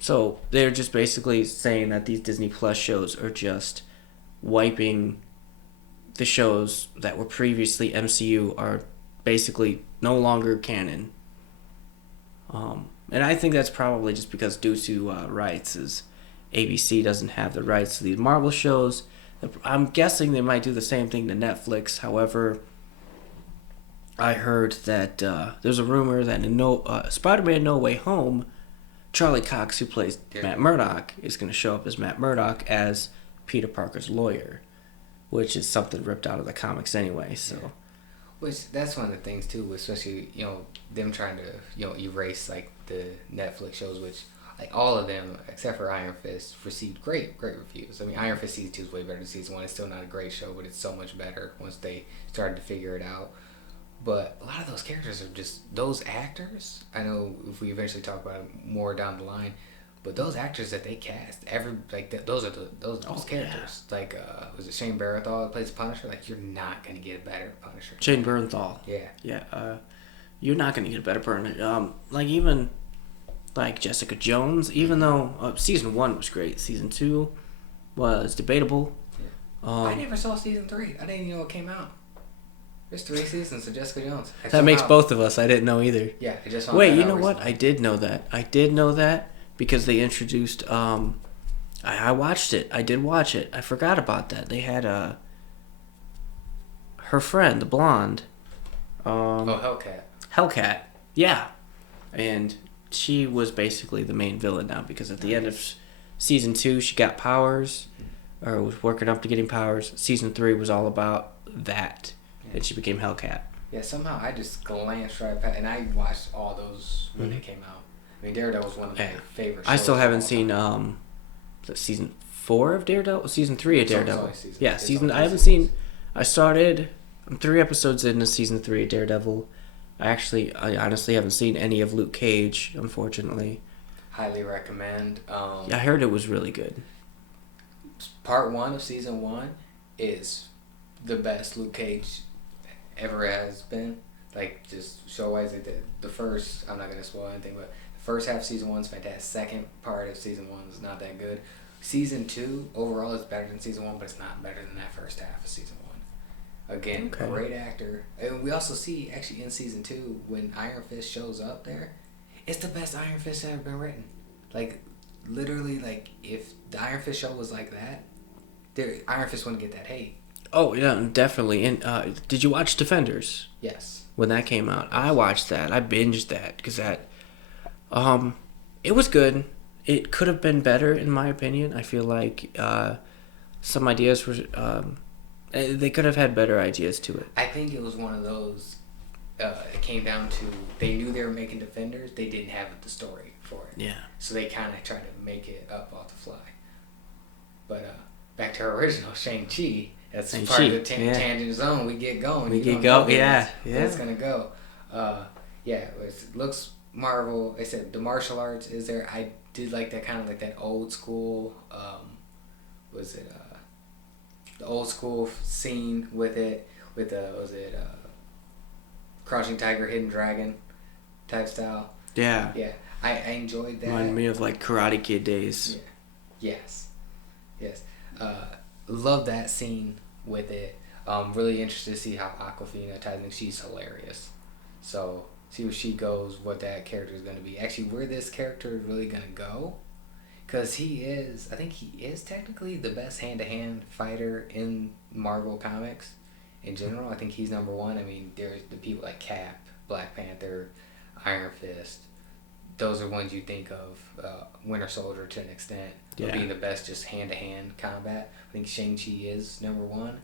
So they're just basically saying that these Disney Plus shows are just wiping the shows that were previously MCU are basically no longer canon. And I think that's probably just because due to rights, as ABC doesn't have the rights to these Marvel shows. I'm guessing they might do the same thing to Netflix. However, I heard that there's a rumor that in Spider-Man No Way Home, Charlie Cox, who plays Matt Murdock, is going to show up as Matt Murdock as Peter Parker's lawyer, which is something ripped out of the comics anyway. So, which that's one of the things too, especially them trying to erase like the Netflix shows, which like all of them except for Iron Fist received great reviews. I mean, Iron Fist season 2 is way better than season 1. It's still not a great show, but it's so much better once they started to figure it out. But a lot of those characters are just those actors. I know if we eventually talk about it more down the line, but those actors that they cast, those characters. Yeah. Like was it Shane Barenthal that plays Punisher? Like, you're not gonna get a better Punisher. Shane Barenthal. Yeah. You're not gonna get a better Punisher. Like even like Jessica Jones, even though season 1 was great, season 2 was debatable. Yeah. I never saw season 3. I didn't even know it came out. There's 3 seasons of Jessica Jones. That makes both of us. I didn't know either. Yeah, it just wait. You know what? I did know that. I did know that because they introduced. I watched it. I did watch it. I forgot about that. They had her friend, the blonde. Hellcat. Hellcat. Yeah, and she was basically the main villain now because at the end of season 2, she got powers, or was working up to getting powers. Season 3 was all about that. And she became Hellcat. Yeah, somehow I just glanced right past, and I watched all those when they came out. I mean, Daredevil was one of my favorite shows. I still haven't of all seen time. season 4 of Daredevil, season 3 of It's Daredevil. only season. Yeah, It's season. only I two haven't seasons. seen. I started. I'm 3 episodes into season 3 of Daredevil. I honestly haven't seen any of Luke Cage, unfortunately. Highly recommend. Yeah, I heard it was really good. Part 1 of season 1 is the best Luke Cage ever has been. Like, just show wise, the first, I'm not going to spoil anything, but the first half of season 1 is fantastic. Second part of season 1 is not that good. Season 2 overall is better than season 1, but it's not better than that first half of season 1. Again, Okay. great actor. And we also see, actually, in season 2, when Iron Fist shows up there, it's the best Iron Fist that ever been written. Like, literally, like, if the Iron Fist show was like that, Iron Fist wouldn't get that hate. Oh yeah, definitely. And did you watch Defenders Yes. when that came out? I watched that. I binged that because it was good. It could have been better in my opinion. I feel like some ideas were they could have had better ideas to it. I think it was one of those. It came down to they knew they were making Defenders. They didn't have the story for it. Yeah. So they kind of tried to make it up off the fly. But back to our original Shang-Chi. That's Shang-Chi, part of the yeah. tangent zone. We get going. We You get don't go. know Yeah. where it's gonna go. Yeah, it looks Marvel. I said the martial arts is there. I did like that kind of like that old school. Was it the old school scene with it? With was it Crouching Tiger, Hidden Dragon type style? Yeah. Yeah, I enjoyed that. Reminded me of like Karate Kid days. Yeah. Yes. Love that scene with it. Really interested to see how Aquafina ties in. She's hilarious. So see where she goes, what that character is going to be. Actually, where this character is really going to go. Because I think he is technically the best hand-to-hand fighter in Marvel Comics in general. I think he's number one. I mean, there's the people like Cap, Black Panther, Iron Fist. Those are ones you think of. Winter Soldier to an extent. Yeah. Being the best just hand-to-hand combat. I think Shang-Chi is number one.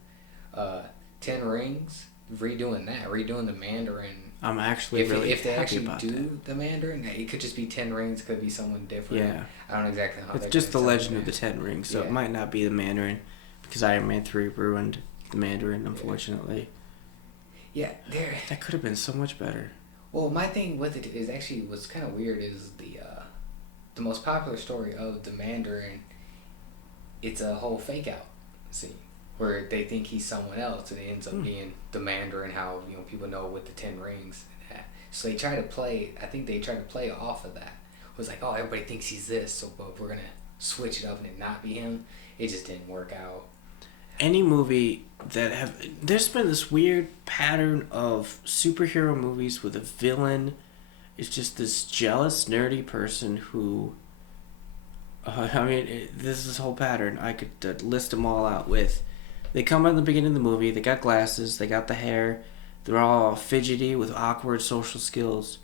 10 Rings, redoing the Mandarin. I'm actually really if they happy actually about do that. the Mandarin, it could just be 10 Rings, it could be someone different. Yeah. I don't know exactly how It's they're just the gonna tell Legend it. of the Ten Rings, so Yeah. it might not be the Mandarin because Iron Man 3 ruined the Mandarin, unfortunately. Yeah, there. That could have been so much better. Well, my thing with it is actually what's kind of weird is the most popular story of the Mandarin. It's a whole fake out scene where they think he's someone else and it ends up being the Mandarin. How people know with the 10 Rings. And that. So they try to play. I think they try to play off of that. It was like, oh, everybody thinks he's this, so but we're gonna switch it up and it not be him. It just didn't work out. Any movie there's been this weird pattern of superhero movies with a villain is just this jealous, nerdy person who this is this whole pattern. I could list them all out with. They come in the beginning of the movie, they got glasses, they got the hair, they're all fidgety with awkward social skills.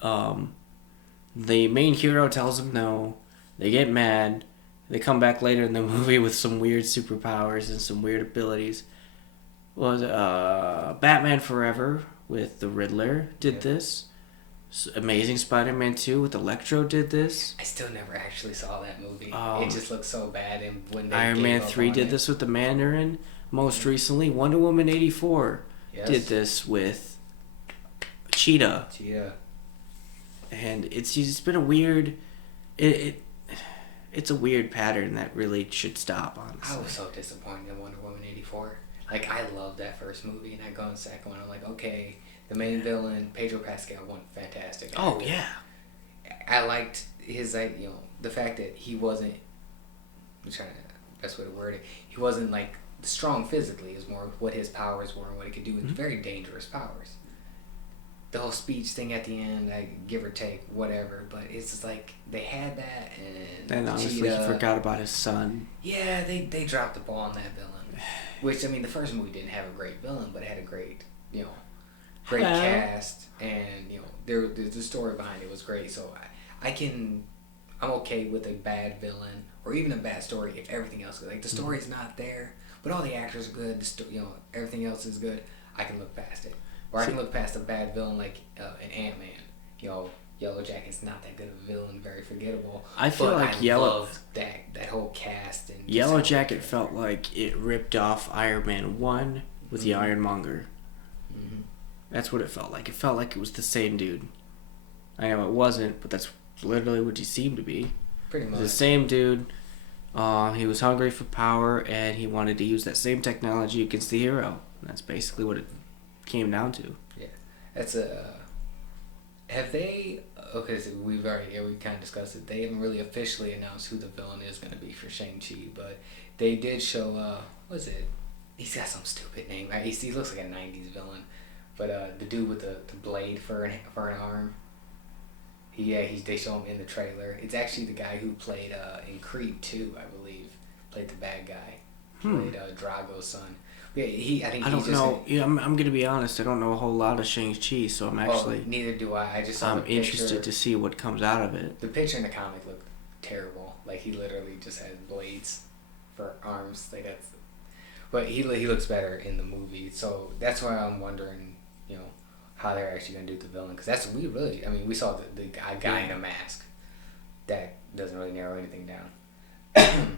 The main hero tells them no, they get mad, they come back later in the movie with some weird superpowers and some weird abilities. Batman Forever with the Riddler did this. Amazing Spider-Man 2 with Electro did this. I still never actually saw that movie. Oh. It just looked so bad, and when they Iron gave Man up 3 on did it- this with the Mandarin. Most recently, Wonder Woman 84 Yes. did this with Cheetah. Yeah. And it's been a weird... It's a weird pattern that really should stop, honestly. I was so disappointed in Wonder Woman 84. Like, I loved that first movie, and I go in the second one, I'm like, okay, the main villain, Pedro Pascal, won fantastic. Oh, actor. yeah. I liked his, like, the fact that he wasn't, I'm trying to, best way to word it, he wasn't, like, strong physically. It was more what his powers were and what he could do. And very dangerous powers. The whole speech thing at the end, give or take, whatever, but it's just like, they had that, And honestly, Cheetah, he forgot about his son. Yeah, they dropped the ball on that villain. Which, I mean, the first movie didn't have a great villain, but it had a great, great Hello. cast, and, the story behind it was great, so I'm okay with a bad villain, or even a bad story if everything else is good. Like, the story's not there, but all the actors are good, everything else is good, I can look past it. Or I can look past a bad villain like an Ant-Man. You know, Yellow Jacket's not that good of a villain, very forgettable. I feel like I loved that whole cast. And Yellow Jacket felt like it ripped off Iron Man 1 with the Ironmonger. Mm-hmm. That's what it felt like. It felt like it was the same dude. I know it wasn't, but that's literally what he seemed to be. Pretty much. The same dude. He was hungry for power, and he wanted to use that same technology against the hero. And that's basically what it came down to. Yeah. That's a... Have they... Okay, so we kind of discussed it. They haven't really officially announced who the villain is going to be for Shang-Chi, but they did show... what is it? He's got some stupid name. He looks like a 90s villain. But the dude with the blade for an arm... they show him in the trailer. It's actually the guy who played in Creed 2, I believe. Played the bad guy. Played Drago's son. Yeah, I don't know. I'm gonna be honest. I don't know a whole lot of Shang-Chi, so I'm actually. Neither do I. I just saw I'm interested to see what comes out of it. The picture in the comic looked terrible. Like he literally just has blades for arms. Like that's. But he looks better in the movie, so that's why I'm wondering, how they're actually gonna do the villain, because we saw the guy in a mask. That doesn't really narrow anything down.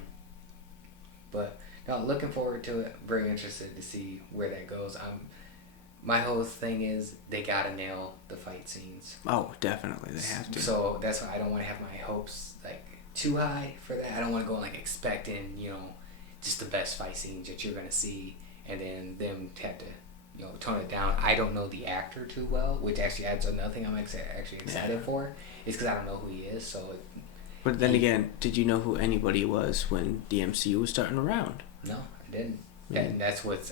But. No, looking forward to it. Very interested to see where that goes. My whole thing is they gotta nail the fight scenes. Oh, definitely, they have to. So that's why I don't want to have my hopes too high for that. I don't want to go expecting just the best fight scenes that you're gonna see, and then them have to tone it down. I don't know the actor too well, which actually adds another thing I'm actually excited for. Is because I don't know who he is. So. But then again, did you know who anybody was when the MCU was starting around? No, I didn't. And I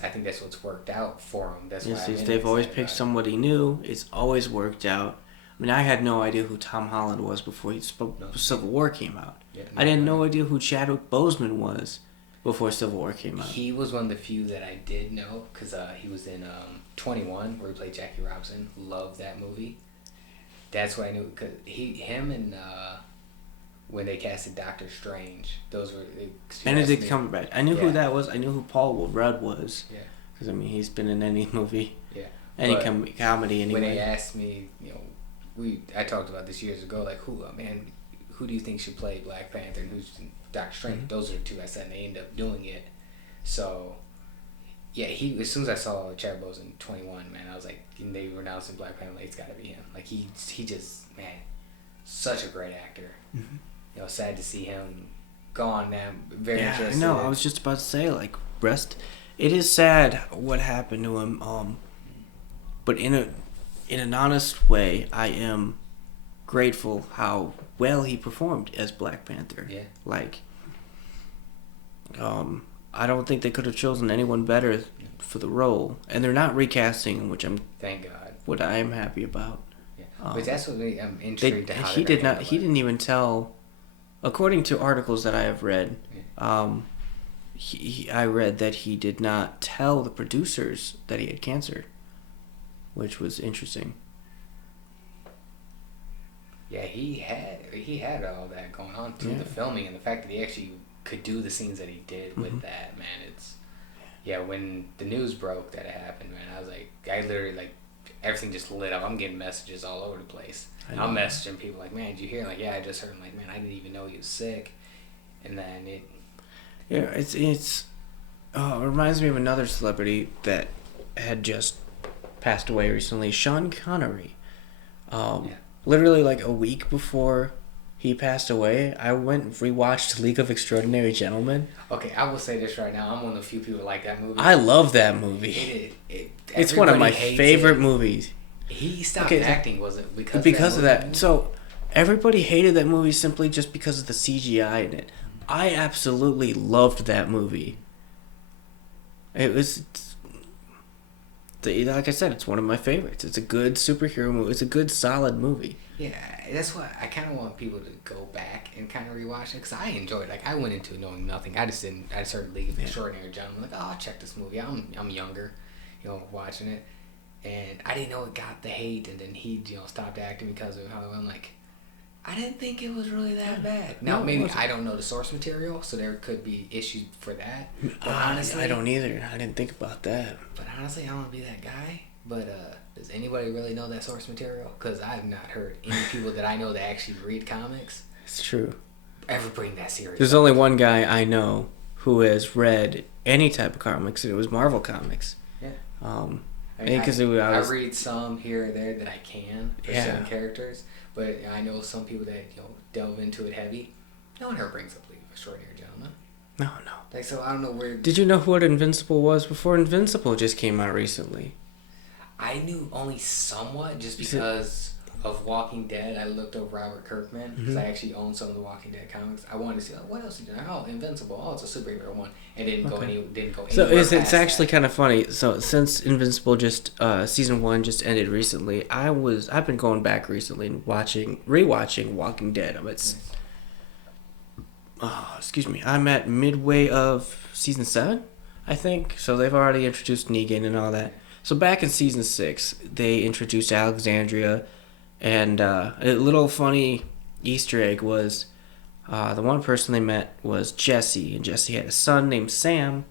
think that's what's worked out for them. That's why they've always picked somebody new. It's always worked out. I mean, I had no idea who Tom Holland was before Civil War came out. Yeah, I had no idea who Chadwick Boseman was before Civil War came out. He was one of the few that I did know because he was in 21 where he played Jackie Robinson. Loved that movie. That's what I knew because him and. When they casted Doctor Strange, those were... Benedict Cumberbatch. I knew who that was. I knew who Paul Rudd was. Yeah. Because, he's been in any movie. Yeah. Any comedy anyway. When they asked me, I talked about this years ago, who do you think should play Black Panther and who's Doctor Strange? Mm-hmm. Those are the two I said, and they ended up doing it. So, yeah, as soon as I saw Chadwick Boseman in 21, man, I was like, and they were announcing Black Panther, it's got to be him. He just, man, such a great actor. Mm-hmm. Sad to see him gone now. Very interesting. I know. I was just about to say, it is sad what happened to him. But in an honest way, I am grateful how well he performed as Black Panther. Yeah. I don't think they could have chosen anyone better for the role, and they're not recasting him, which thank God. What I am happy about. Yeah. But that's what I'm intrigued to how he didn't even tell. According to articles that I have read, I read that he did not tell the producers that he had cancer, which was interesting. Yeah, he had all that going on through the filming, and the fact that he actually could do the scenes that he did with that, man, when the news broke that it happened, man, I was I literally everything just lit up. I'm getting messages all over the place. I'm messaging people man, did you hear? Yeah, I just heard him. Man, I didn't even know he was sick. And then it... Yeah, it reminds me of another celebrity that had just passed away recently, Sean Connery. Literally a week before he passed away, I went and rewatched League of Extraordinary Gentlemen. Okay, I will say this right now. I'm one of the few people who like that movie. I love that movie. It's one of my favorite movies. He stopped acting, was it? Because of that. So, everybody hated that movie simply just because of the CGI in it. I absolutely loved that movie. It was... Like I said, it's one of my favorites. It's a good superhero movie. It's a good, solid movie. Yeah, that's why I kind of want people to go back and kind of rewatch it, because I enjoyed it. I went into it knowing nothing. I started League of Extraordinary Gentlemen. I'll check this movie. I'm younger, watching it. And I didn't know it got the hate, and then he, stopped acting because of how I'm I didn't think it was really that bad. Now, maybe I don't know the source material, so there could be issues for that. But honestly... I don't either. I didn't think about that. But honestly, I don't want to be that guy. But does anybody really know that source material? Because I've not heard any people that I know that actually read comics It's true. ever bring that series There's up. only one guy I know who has read any type of comics, and it was Marvel Comics. Yeah. I mean, because I read some here or there that I can for certain characters, but I know some people that delve into it heavy. No one ever brings up League of Extraordinary Gentlemen. No. Like, so I don't know where. Did you know what Invincible was before Invincible just came out recently? I knew only somewhat just because of Walking Dead. I looked up Robert Kirkman because I actually own some of the Walking Dead comics. I wanted to see what else he did. Oh, Invincible. Oh, it's a superhero one, and didn't go anywhere. So it's actually kind of funny. So since Invincible just season 1 just ended recently, I've been going back recently and rewatching Walking Dead. I'm at midway of season 7, I think. So they've already introduced Negan and all that. So back in season 6, they introduced Alexandria, and a little funny Easter egg was the one person they met was Jesse, and Jesse had a son named Sam,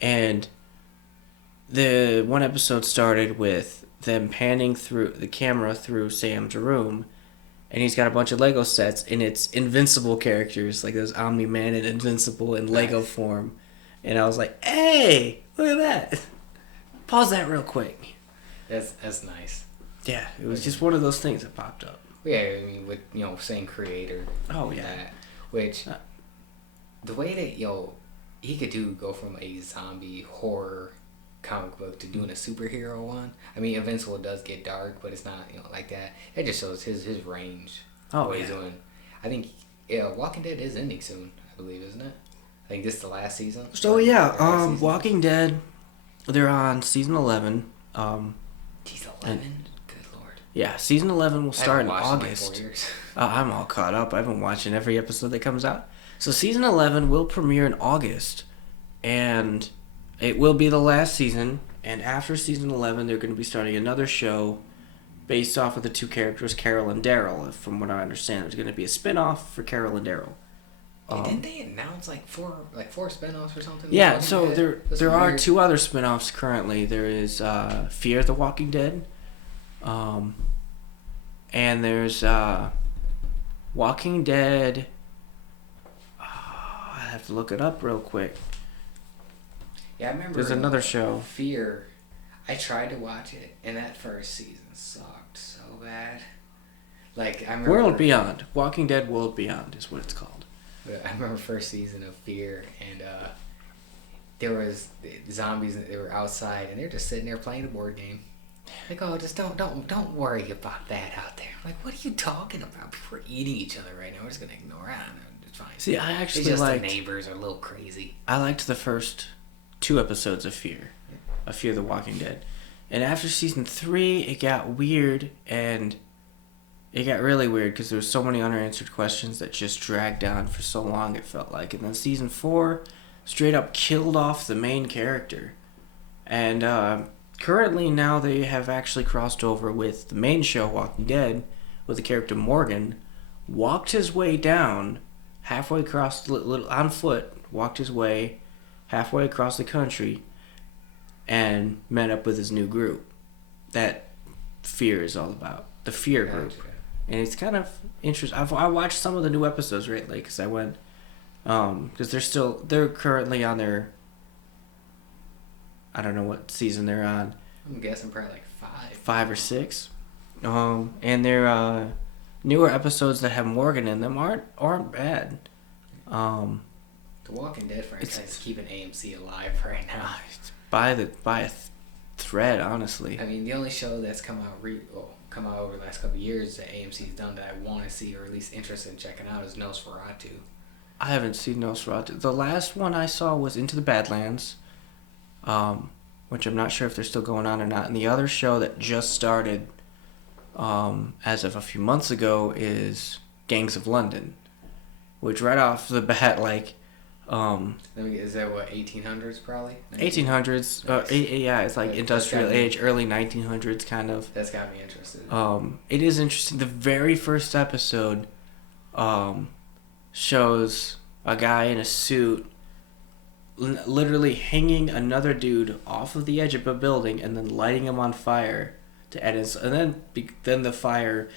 and the one episode started with them panning through the camera through Sam's room, and he's got a bunch of Lego sets, and it's Invincible characters, like those Omni-Man and Invincible in Lego form, and I was like, hey, look at that. Pause that real quick. That's nice. Yeah, it was just one of those things that popped up. Yeah, I mean, with same creator. Oh yeah. Which the way that he could go from a zombie horror comic book to doing a superhero one. I mean, Invincible does get dark, but it's not like that. It just shows his range. Oh what yeah. He's doing. I think Walking Dead is ending soon. I believe, isn't it? I think this is the last season. So yeah, Walking Dead. They're on season 11. Season 11? Good lord. Yeah, season 11 will start in August. In like 4 years. I'm all caught up. I've been watching every episode that comes out. So season 11 will premiere in August, and it will be the last season. And after season 11, they're going to be starting another show based off of the two characters, Carol and Daryl. From what I understand, there's going to be a spin-off for Carol and Daryl. Didn't they announce like four spinoffs or something? Yeah, so there are 2 other spinoffs currently. There is Fear the Walking Dead, and there's Walking Dead. I have to look it up real quick. Yeah, I remember. There's another show. Fear. I tried to watch it, and that first season sucked so bad. Like I remember. World Beyond. Walking Dead World Beyond is what it's called. I remember first season of Fear, and there was zombies. They were outside, and they're just sitting there playing a board game. Like, oh, just don't worry about that out there. Like, what are you talking about? People are eating each other right now. We're just gonna ignore it. It's fine. See, I actually it's just the neighbors are a little crazy. I liked the first 2 episodes of Fear the Walking Dead, and after season 3, it got weird and. It got really weird because there were so many unanswered questions that just dragged on for so long, it felt like. And then season 4 straight up killed off the main character. And currently now they have actually crossed over with the main show, Walking Dead, with the character Morgan, walked his way down halfway across, on foot, walked his way halfway across the country and met up with his new group. That Fear is all about. The Fear group. And it's kind of interesting. I watched some of the new episodes lately because I went, because they're currently on their, I don't know what season they're on. I'm guessing probably like 5 or 6. And they're newer episodes that have Morgan in them aren't bad. The Walking Dead franchise is keeping AMC alive right now. By a thread, honestly. I mean, the only show that's come out over the last couple of years that AMC's done that I want to see, or at least interested in checking out, is Nosferatu. I haven't seen Nosferatu. The last one I saw was Into the Badlands, which I'm not sure if they're still going on or not. And the other show that just started, as of a few months ago, is Gangs of London, which right off the bat, like, is that what, 1800s probably? 1800s. Nice. Yeah, it's like industrial age, early 1900s kind of. That's got me interested. It is interesting. The very first episode shows a guy in a suit literally hanging another dude off of the edge of a building and then lighting him on fire to end his, and then the fire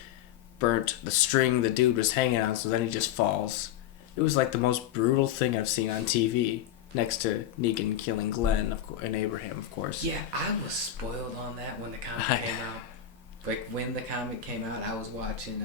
burnt the string the dude was hanging on, so then he just falls. It was like the most brutal thing I've seen on TV, next to Negan killing Glenn and Abraham, of course. Yeah, I was spoiled on that when the comic came out. Like, when the comic came out, I was watching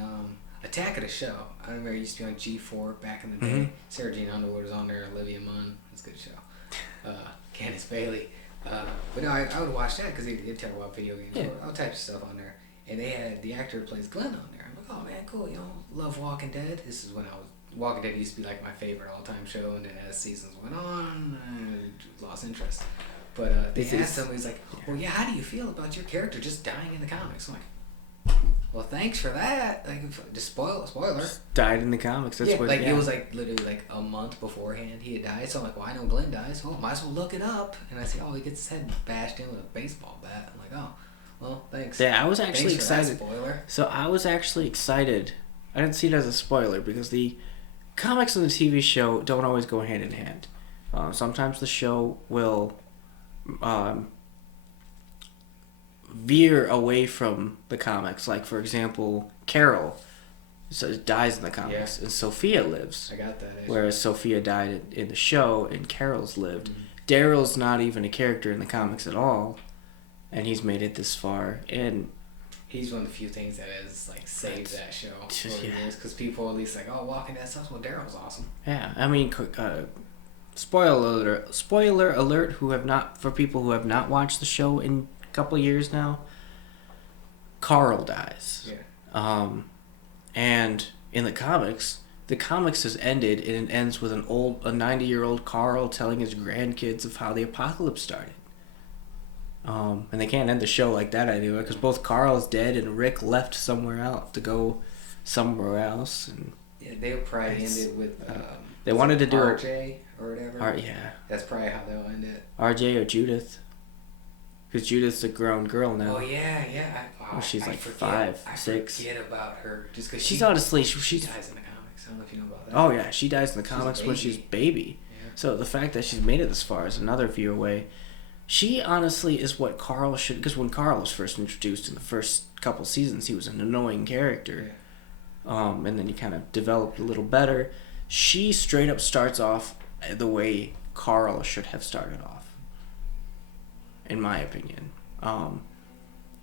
Attack of the Show. I remember it used to be on G4 back in the day. Mm-hmm. Sarah Jean Underwood was on there, Olivia Munn. It's a good show. Candace Bailey. But no, I would watch that because they'd talk about video games, all types of stuff on there. And they had the actor who plays Glenn on there. I'm like, oh man, cool, love Walking Dead. This is when Walking Dead used to be like my favorite all-time show, and then as seasons went on, I lost interest. But they asked him, he's like, well, yeah, how do you feel about your character just dying in the comics? I'm like, well, thanks for that. Like, just spoiler. Just died in the comics. That's it was like literally like a month beforehand he had died. So I'm like, well, I know Glenn dies. Oh, might as well look it up. And I see, he gets his head bashed in with a baseball bat. I'm like, oh, well, thanks. Yeah, I was actually excited. Spoiler. So I was actually excited. I didn't see it as a spoiler because the comics and the TV show don't always go hand in hand. Sometimes the show will veer away from the comics. Like, for example, Carol dies in the comics, and Sophia lives. I got that. Whereas Sophia died in the show, and Carol's lived. Mm-hmm. Daryl's not even a character in the comics at all, and he's made it this far. And he's one of the few things that has like saved that show over the years, because people at least like, oh, Walking Dead sucks. Well, Daryl's awesome. Yeah, I mean, spoiler alert. For people who have not watched the show in a couple of years now, Carl dies. Yeah. And in the comics has ended, and it ends with a 90-year-old Carl telling his grandkids of how the apocalypse started. And they can't end the show like that anyway, because both Carl's dead and Rick left somewhere else to go somewhere else. And yeah, they would probably end it with they wanted to do RJ or whatever. Yeah, that's probably how they'll end it. RJ or Judith, because Judith's a grown girl now. Oh yeah. She's like 5, 6. I forget about her just because she's honestly she dies in the comics. I don't know if you know about that. Oh yeah, she dies in the comics when she's baby. Yeah. So the fact that she's made it this far is another view away. She honestly is what Carl should, because when Carl was first introduced in the first couple seasons, he was an annoying character. Yeah. And then he kind of developed a little better. She straight up starts off the way Carl should have started off, in my opinion.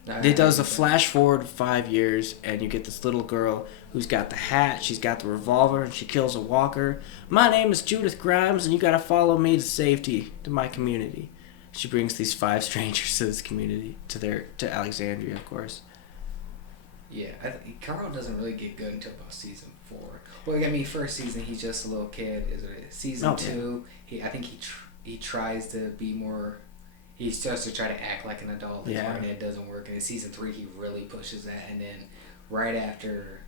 It does a flash forward 5 years, and you get this little girl who's got the hat, she's got the revolver, and she kills a walker. My name is Judith Grimes, and you gotta follow me to safety, to my community. She brings these 5 strangers to this community, to Alexandria, of course. Yeah, Carl doesn't really get good until about season 4. Well, I mean, first season he's just a little kid. Season 2, I think he tries to be more. He starts to try to act like an adult. And it doesn't work. And in season 3, he really pushes that. And then right after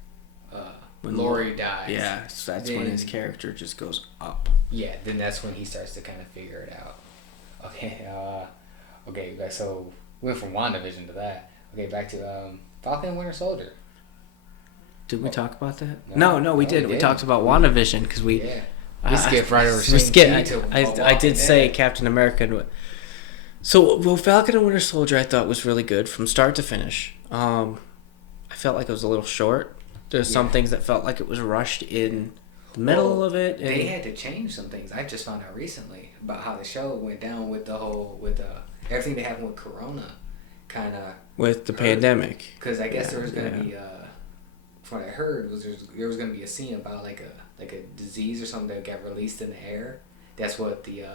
when Lori dies, so that's when his character just goes up. Yeah, then that's when he starts to kind of figure it out. Okay, guys. So we went from WandaVision to that. Okay, back to Falcon and Winter Soldier. Did we talk about that? No, we did. We talked about WandaVision because we. Yeah. We skipped right over. We skipped. I did say Captain America. So, Falcon and Winter Soldier I thought was really good from start to finish. I felt like it was a little short. There's some things that felt like it was rushed in the middle of it. They had to change some things. I just found out recently about how the show went down with everything that happened with Corona, kind of with the pandemic. Because I guess there was going to be, from what I heard, there was going to be a scene about like a disease or something that got released in the air. That's what the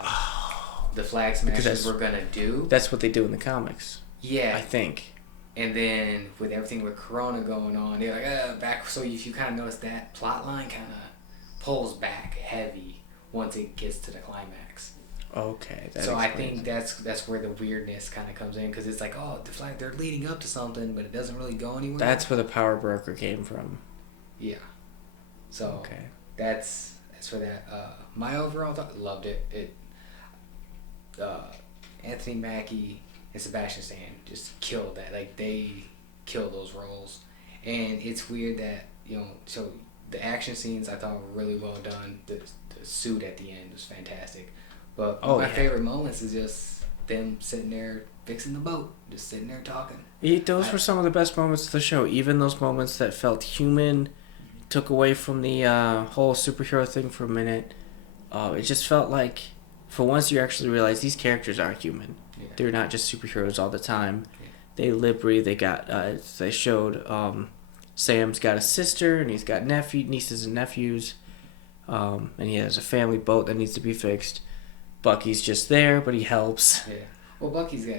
Flag Smashers were gonna do. That's what they do in the comics. Yeah, I think. And then with everything with Corona going on, they're like, back. So if you kind of notice that plot line kind of pulls back heavy once it gets to the climax. Okay. So I think that's where the weirdness kind of comes in, because it's like, the Flag, they're leading up to something, but it doesn't really go anywhere. That's where the power broker came from. Yeah. So that's for that. My overall thought, loved it. Anthony Mackie and Sebastian Stan just killed that. Like, they killed those roles. And it's weird that, so the action scenes I thought were really well done. The suit at the end was fantastic. But one of my favorite moments is just them sitting there fixing the boat, just sitting there talking. Those were some of the best moments of the show. Even those moments that felt human, took away from the whole superhero thing for a minute. It just felt like, for once, you actually realize these characters are human. Yeah. They're not just superheroes all the time. Yeah. They live, breathe. They got. They showed Sam's got a sister and he's got nieces and nephews, and he has a family boat that needs to be fixed. Bucky's just there, but he helps. Yeah. Well, Bucky's got,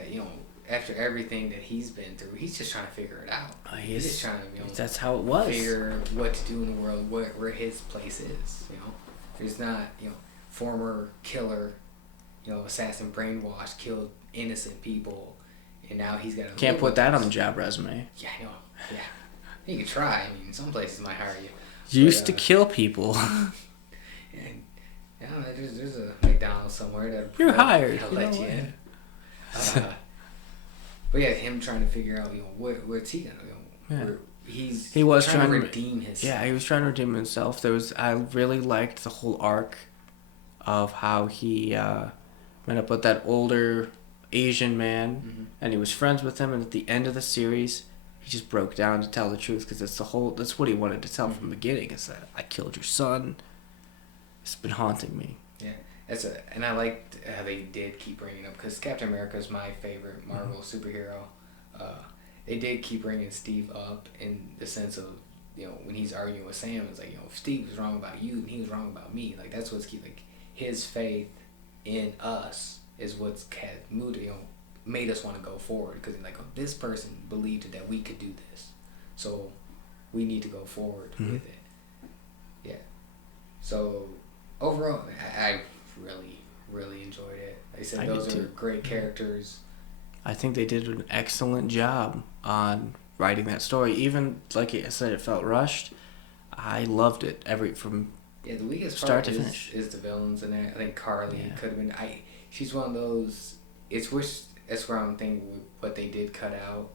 after everything that he's been through, he's just trying to figure it out. He's just trying to, that's how it was. Figure what to do in the world, where his place is. There's not, former killer, assassin, brainwashed, killed innocent people, and now he's got. Can't put that on the job resume. Yeah, I know. Yeah, you can try. I mean, some places might hire you. Used to kill people. And, there's a McDonald's somewhere that you're hired. I'll let you in. But yeah, him trying to figure out, what's he gonna, he was trying to redeem himself. Yeah, he was trying to redeem himself. I really liked the whole arc of how he met up with that older Asian man, and he was friends with him. And at the end of the series, he just broke down to tell the truth, because that's what he wanted to tell from the beginning. Is that I killed your son. It's been haunting me. Yeah, and I liked how they did keep bringing up, because Captain America is my favorite Marvel superhero. They did keep bringing Steve up in the sense of, when he's arguing with Sam, it's like, Steve was wrong about you and he was wrong about me. Like, that's what's his faith in us is what's made us want to go forward, because this person believed that we could do this, so we need to go forward with it. Yeah. So overall, I really, really enjoyed it. Like I said, those are great characters. I think they did an excellent job on writing that story. Even, like I said, it felt rushed. I loved it the weakest start part to finish is the villains in it. I think Carly could have been. She's one of those. That's where I'm thinking what they did cut out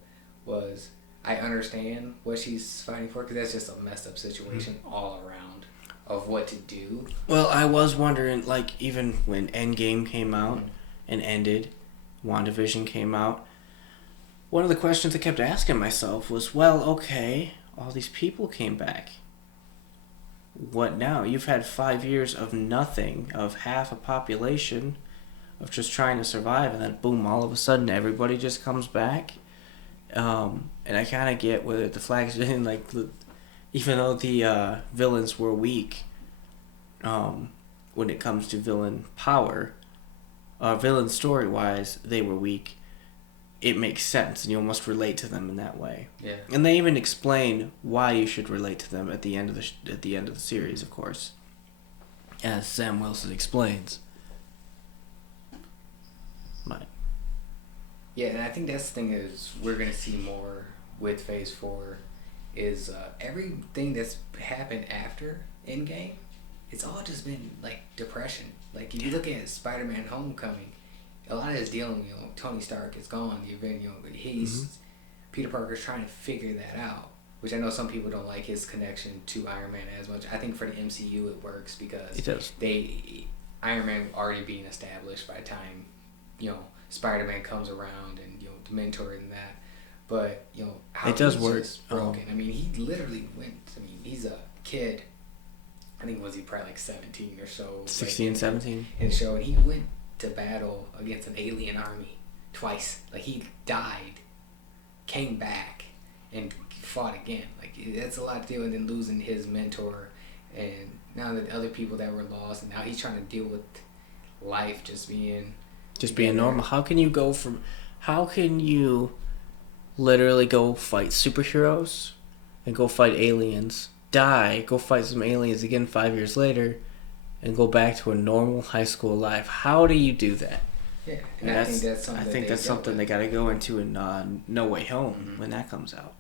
was. I understand what she's fighting for, because that's just a messed up situation all around of what to do. Well, I was wondering, even when Endgame came out and ended, WandaVision came out, one of the questions I kept asking myself was, well, okay, all these people came back. What now? You've had 5 years of nothing, of half a population, of just trying to survive, and then boom, all of a sudden everybody just comes back. And I kind of get whether the flags, even though the villains were weak, when it comes to villain power, villain story-wise, they were weak. It makes sense, and you almost relate to them in that way. Yeah. And they even explain why you should relate to them at the end of the series, of course, as Sam Wilson explains. But yeah, and I think that's the thing is we're gonna see more with Phase 4 is everything that's happened after Endgame. It's all just been depression. If you look at Spider-Man: Homecoming, a lot of it's dealing, Tony Stark is gone. The event, Peter Parker's trying to figure that out, which I know some people don't like his connection to Iron Man as much. I think for the MCU it works because it does. Iron Man already being established by the time, Spider-Man comes around and the mentor and that. But how it does work. Broken. I mean, he literally went. I mean, he's a kid. I think was he probably 17 or so. 16, 17. In the show, and he went to battle against an alien army twice. He died, came back, and fought again. That's a lot to do, and then losing his mentor, and now the other people that were lost, and now he's trying to deal with life just being normal. How can you literally go fight superheroes and go fight aliens, go fight some aliens again 5 years later, and go back to a normal high school life? How do you do that? Yeah, and I think that's something they got to go into in No Way Home when that comes out.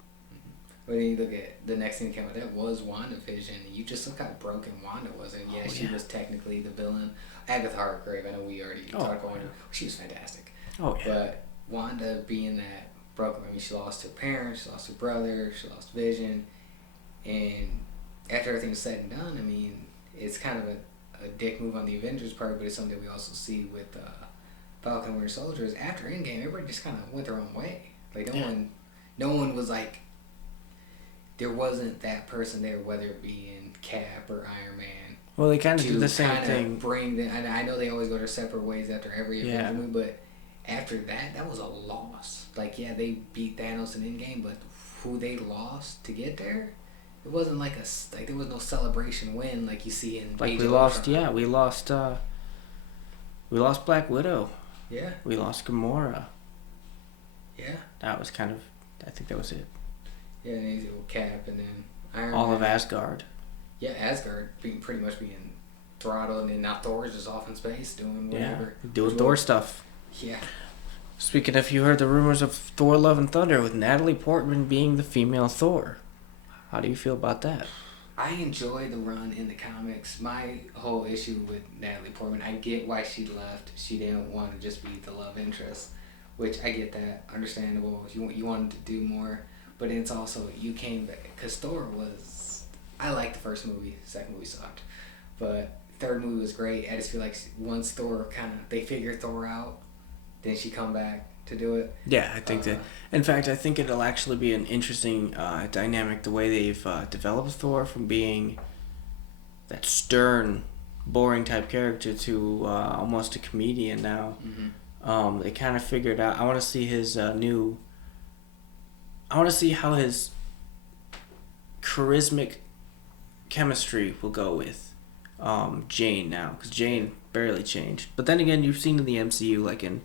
But then you look at the next thing that came out, that was WandaVision. You just look how broken Wanda was, and she was technically the villain. Agatha Hargrave, I know we already talked about her. She was fantastic. Oh yeah. But Wanda being that broken, I mean, she lost her parents, she lost her brother, she lost Vision, and after everything was said and done, I mean, it's kind of a dick move on the Avengers part, but it's something we also see with Falcon and Winter Soldier. Is after Endgame, everybody just kind of went their own way. Like no one was like, there wasn't that person there, whether it be in Cap or Iron Man. Well, they kind of do the same thing. Bring them, and I know they always go their separate ways after every Avenger movie, but after that was a loss. Like, yeah, they beat Thanos in Endgame, but who they lost to get there, it wasn't like there was no celebration win like you see in like Age we of lost. Ultron. Yeah, we lost Black Widow. Yeah. We lost Gamora. Yeah. That was kind of. I think that was it. Yeah, and he's with Cap, and then Iron all Man. of Asgard. Yeah, Asgard pretty much being throttled, and then now Thor's just off in space doing whatever. Yeah, doing Thor stuff. Yeah. Speaking of, you heard the rumors of Thor: Love and Thunder with Natalie Portman being the female Thor. How do you feel about that? I enjoy the run in the comics. My whole issue with Natalie Portman, I get why she left. She didn't want to just be the love interest, which I get that. Understandable. You wanted to do more. But it's also, you came back, because Thor was, I liked the first movie, second movie sucked, but third movie was great. I just feel like once Thor they figured Thor out, then she come back to do it. Yeah, I think that, in fact, I think it'll actually be an interesting dynamic, the way they've developed Thor from being that stern, boring type character to almost a comedian now. Mm-hmm. They kind of figured out, I want to see his I want to see how his charismatic chemistry will go with Jane now, because Jane barely changed. But then again, you've seen in the MCU, like in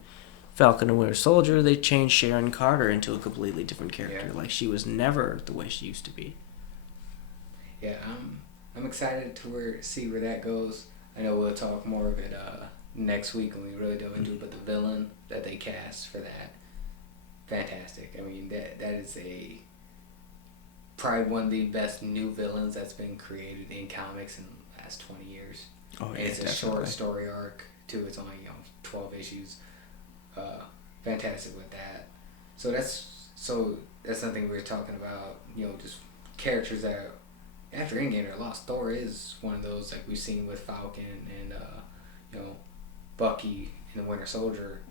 Falcon and Winter Soldier, they changed Sharon Carter into a completely different character. Yeah. Like, she was never the way she used to be. Yeah, I'm excited to see where that goes. I know we'll talk more of it next week when we really delve into it, but the villain that they cast for that, fantastic. I mean, that is probably one of the best new villains that's been created in comics in the last 20 years. Oh, yeah, it's definitely. a short story arc too. It's only 12 issues. Fantastic with that. So that's something we were talking about. Just characters that after Endgame are lost. Thor is one of those, like we've seen with Falcon and Bucky and the Winter Soldier.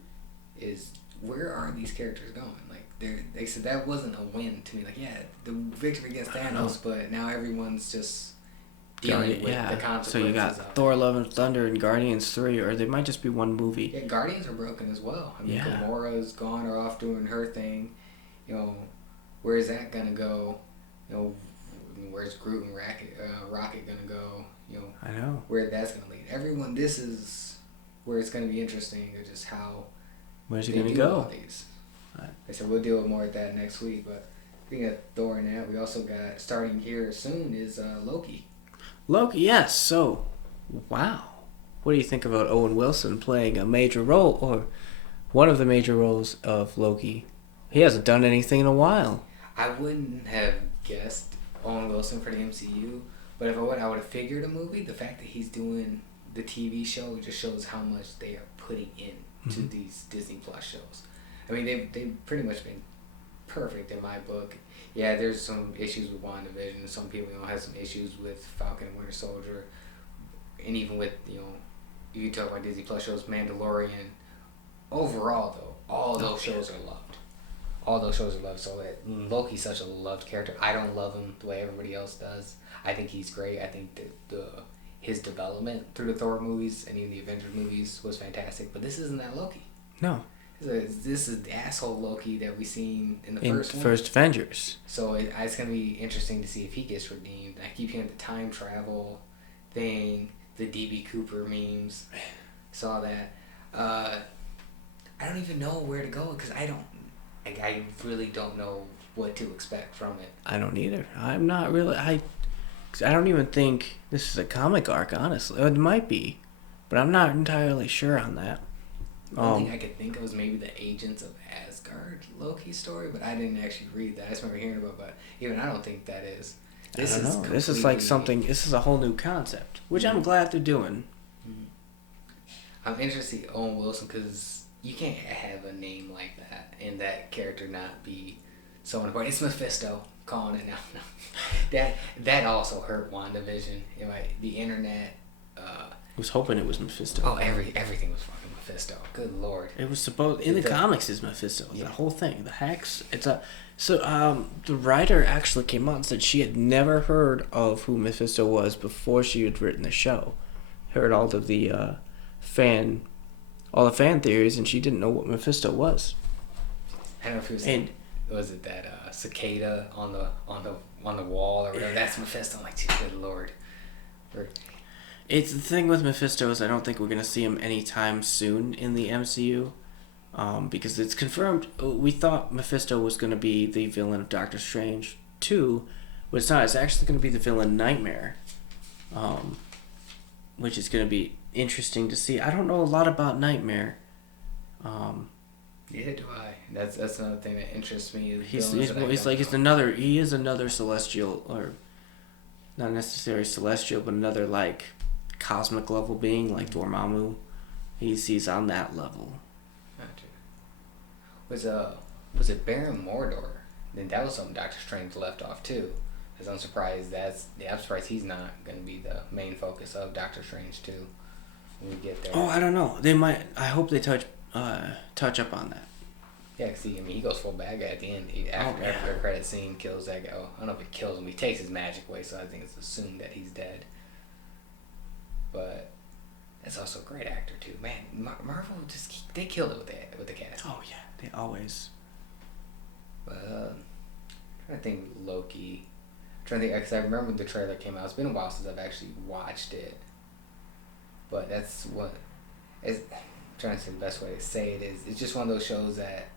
Is where are these characters going? Like they said that wasn't a win to me. Like, yeah, the victory against Thanos, but now everyone's just dealing with the consequences. So you got Thor: Love and Thunder and Guardians 3, or they might just be one movie. Yeah, Guardians are broken as well. I mean, Gamora's gone or off doing her thing. Where is that gonna go? Where's Groot and Rocket gonna go? I know where that's gonna lead. Everyone, this is where it's gonna be interesting. Or just how. Where's it going to go? Right. So we'll deal with more of that next week. But speaking of Thor and that, we also got, starting here soon, is Loki. Loki, yes. So, wow. What do you think about Owen Wilson playing a major role, or one of the major roles of Loki? He hasn't done anything in a while. I wouldn't have guessed Owen Wilson for the MCU, but if I would have figured a movie. The fact that he's doing the TV show just shows how much they are putting in to these Disney Plus shows. I mean, they've pretty much been perfect in my book. Yeah, there's some issues with WandaVision. Some people have some issues with Falcon and Winter Soldier, and even with you talk about Disney Plus shows, Mandalorian. Overall, though, all those shows are loved. All those shows are loved. So Loki's such a loved character. I don't love him the way everybody else does. I think he's great. I think that his development through the Thor movies and even the Avengers movies was fantastic. But this isn't that Loki. No. This is the asshole Loki that we seen in the first Avengers. So it's going to be interesting to see if he gets redeemed. I keep hearing the time travel thing, the DB Cooper memes. Saw that. I don't even know where to go because I really don't know what to expect from it. I don't either. I'm not really. I don't even think this is a comic arc, honestly. It might be, but I'm not entirely sure on that. The only thing I could think of was maybe the Agents of Asgard Loki story, but I didn't actually read that. I just remember hearing about it, but even I don't think that is. I don't know. This is like something, this is a whole new concept, which I'm glad they're doing. I'm interested to see Owen Wilson because you can't have a name like that and that character not be so important. It's Mephisto. Calling it now. That also hurt WandaVision. The internet was hoping it was Mephisto. Oh, everything was fucking Mephisto. Good lord. It was supposed in the comics is Mephisto. Yeah. The whole thing, the hex. The writer actually came out and said she had never heard of who Mephisto was before she had written the show. Heard all of the fan theories, and she didn't know what Mephisto was. I don't know if it was. Was it that cicada on the wall or whatever? That's Mephisto. I'm like, good lord. It's the thing with Mephisto is I don't think we're gonna see him anytime soon in the MCU, because it's confirmed. We thought Mephisto was gonna be the villain of Doctor Strange 2, but it's not. It's actually gonna be the villain Nightmare, which is gonna be interesting to see. I don't know a lot about Nightmare. Neither do I. That's another thing that interests me. He is another celestial, or not necessarily celestial, but another like cosmic level being like Dormammu. He's on that level. Gotcha. Was it Baron Mordor? Then that was something Doctor Strange left off too. Because I'm surprised I'm surprised he's not going to be the main focus of Doctor Strange 2 when we get there. Oh, I don't know. They might. I hope they touch up on that. Yeah, cause he goes full bad guy at the end. After the credit scene, kills that guy. Oh, I don't know if he kills him. He takes his magic away, so I think it's assumed that he's dead. But that's also a great actor too. Man, Marvel they killed it with the cast. Oh yeah, they always. But I'm trying to think Loki. Because I remember when the trailer came out. It's been a while since I've actually watched it. But that's what is. I'm trying to say the best way to say it is. It's just one of those shows that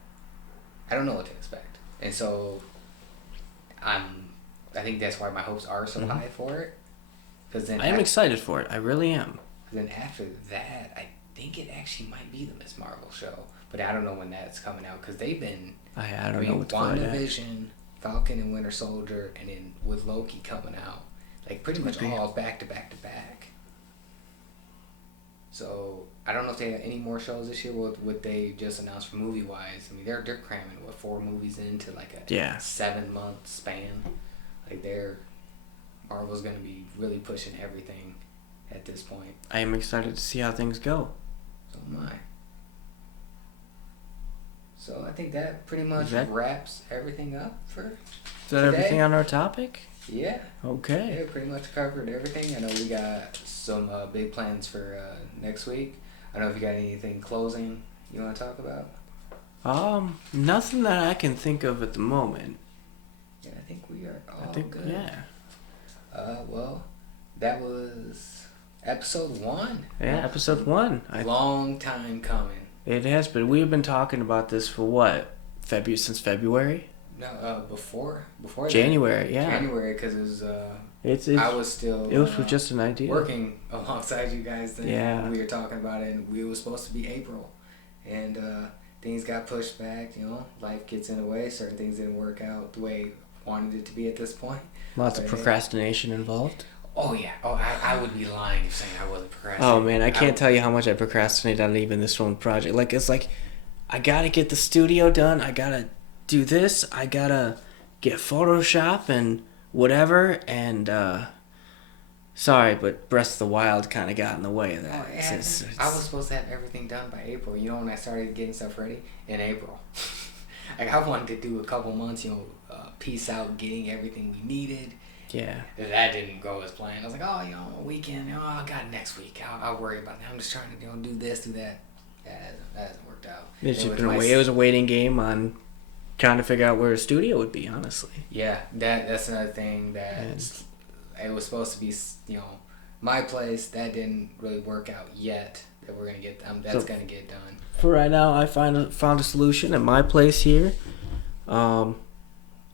I don't know what to expect, and so I think that's why my hopes are so high for it. Because then I am excited for it. I really am. Then after that, I think it actually might be the Miss Marvel show, but I don't know when that's coming out because they've been. I don't know what's going on. WandaVision, Falcon and Winter Soldier, and then with Loki coming out, like pretty much all back to back to back. So I don't know if they have any more shows this year. What they just announced for movie wise. I mean, they're cramming 4 movies into like a 7-month span. Like Marvel's gonna be really pushing everything at this point. I am excited to see how things go. So am I. So I think that pretty much wraps everything up for today. Is that everything on our topic? Yeah. Okay. Yeah, pretty much covered everything. I know we got some big plans for next week. I don't know if you got anything closing you want to talk about? Nothing that I can think of at the moment. Yeah, I think we are all good. Yeah. Well, that was episode 1. Yeah, episode 1. Long time coming. It has been. We've been talking about this for what? Since February? No, before January, that. yeah. January, because it was. I was still. It was just an idea. Working alongside you guys then. Yeah. We were talking about it, and we were supposed to be April, and things got pushed back. Life gets in the way. Certain things didn't work out the way I wanted it to be at this point. Lots of procrastination involved. Oh yeah. Oh, I would be lying if saying I wasn't procrastinating. Oh man, I can't tell you how much I procrastinate on even this one project. It's like, I gotta get the studio done. I gotta do this. I gotta get Photoshop and whatever. And sorry, but Breath of the Wild kind of got in the way of that. I was supposed to have everything done by April. When I started getting stuff ready in April. I wanted to do a couple months. Piece out getting everything we needed. Yeah. That didn't go as planned. I was like, a weekend. I got it next week. I'll worry about that. I'm just trying to do this, do that. That hasn't worked out. It was a waiting game on trying to figure out where a studio would be, honestly. Yeah, that's another thing that it was supposed to be, my place. That didn't really work out yet. That we're gonna get. That's gonna get done. For right now, I found a solution at my place here.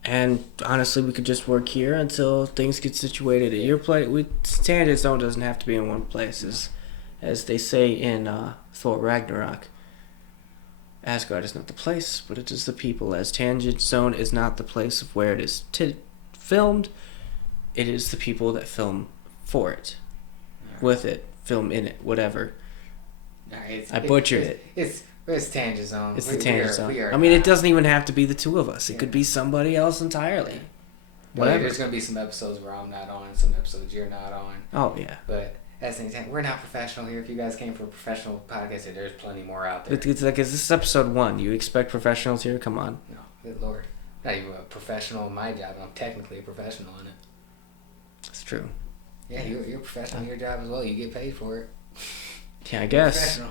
And honestly, we could just work here until things get situated at your place. Tanjet Zone doesn't have to be in one place, as they say in Thor Ragnarok. Asgard is not the place, but it is the people. As Tanjet Zone is not the place of where it is filmed, it is the people that film for it, with it, film in it, whatever. I butchered it. It's Tanjet Zone. It's the Tanjet Zone. I mean, it doesn't even have to be the two of us. It could be somebody else entirely. Whatever. There's going to be some episodes where I'm not on, some episodes you're not on. Oh, yeah. But That's the thing. We're not professional here. If you guys came for a professional podcast, there's plenty more out there. It's like, is this episode 1? You expect professionals here? Come on. No, good lord. Not even a professional in my job. I'm technically a professional in it. That's true. Yeah, you're a professional in your job as well. You get paid for it. Yeah, I guess. Professional.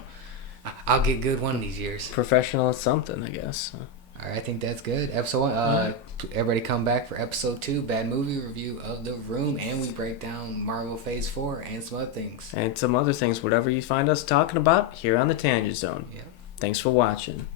I'll get good one of these years. Professional at something, I guess. All right, I think that's good. Episode 1. Everybody come back for episode 2, bad movie review of The Room, and we break down Marvel Phase 4 and some other things. And some other things, whatever you find us talking about here on the Tangent Zone. Yeah. Thanks for watching.